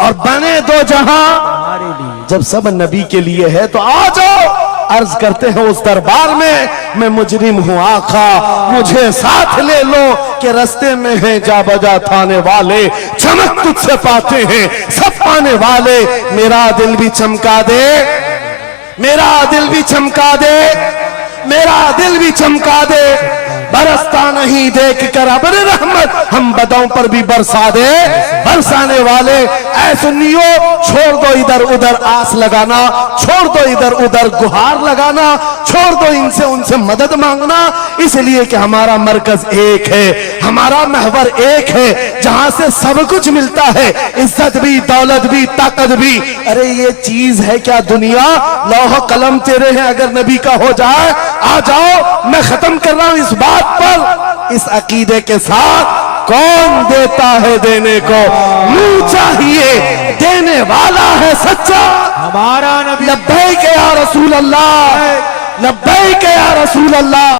और बने दो जहां तुम्हारे लिए। जब सब नबी के लिए है तो आ जाओ, अर्ज करते हैं उस दरबार में, मैं मुजरिम हूँ आका मुझे साथ ले लो, कि रस्ते में है जा बजा थाने वाले, चमक तुझसे पाते हैं सब पाने वाले। मेरा दिल भी चमका दे, मेरा दिल भी चमका दे, मेरा दिल भी चमका दे, बरसता नहीं देख कर अब्र रहमत, हम बदों पर भी बरसा दे बरसाने वाले। ऐ सुन्नियो, छोड़ दो इधर उधर आस लगाना, छोड़ दो इधर उधर गुहार लगाना, छोड़ दो इनसे उनसे मदद मांगना, इसलिए कि हमारा मरकज एक है, हमारा महवर एक है, जहां से सब कुछ मिलता है, इज्जत भी, दौलत भी, ताकत भी। अरे ये चीज है क्या दुनिया, लौह कलम तेरे हैं, अगर नबी का हो जाए आ जाओ। मैं खत्म कर रहा हूं इस बात पर, इस अकीदे के साथ, कौन देता है देने को, मुंह चाहिए देने वाला है सच्चा हमारा नबी। लब्बैक या रसूल अल्लाह, लब्बैक या रसूल अल्लाह।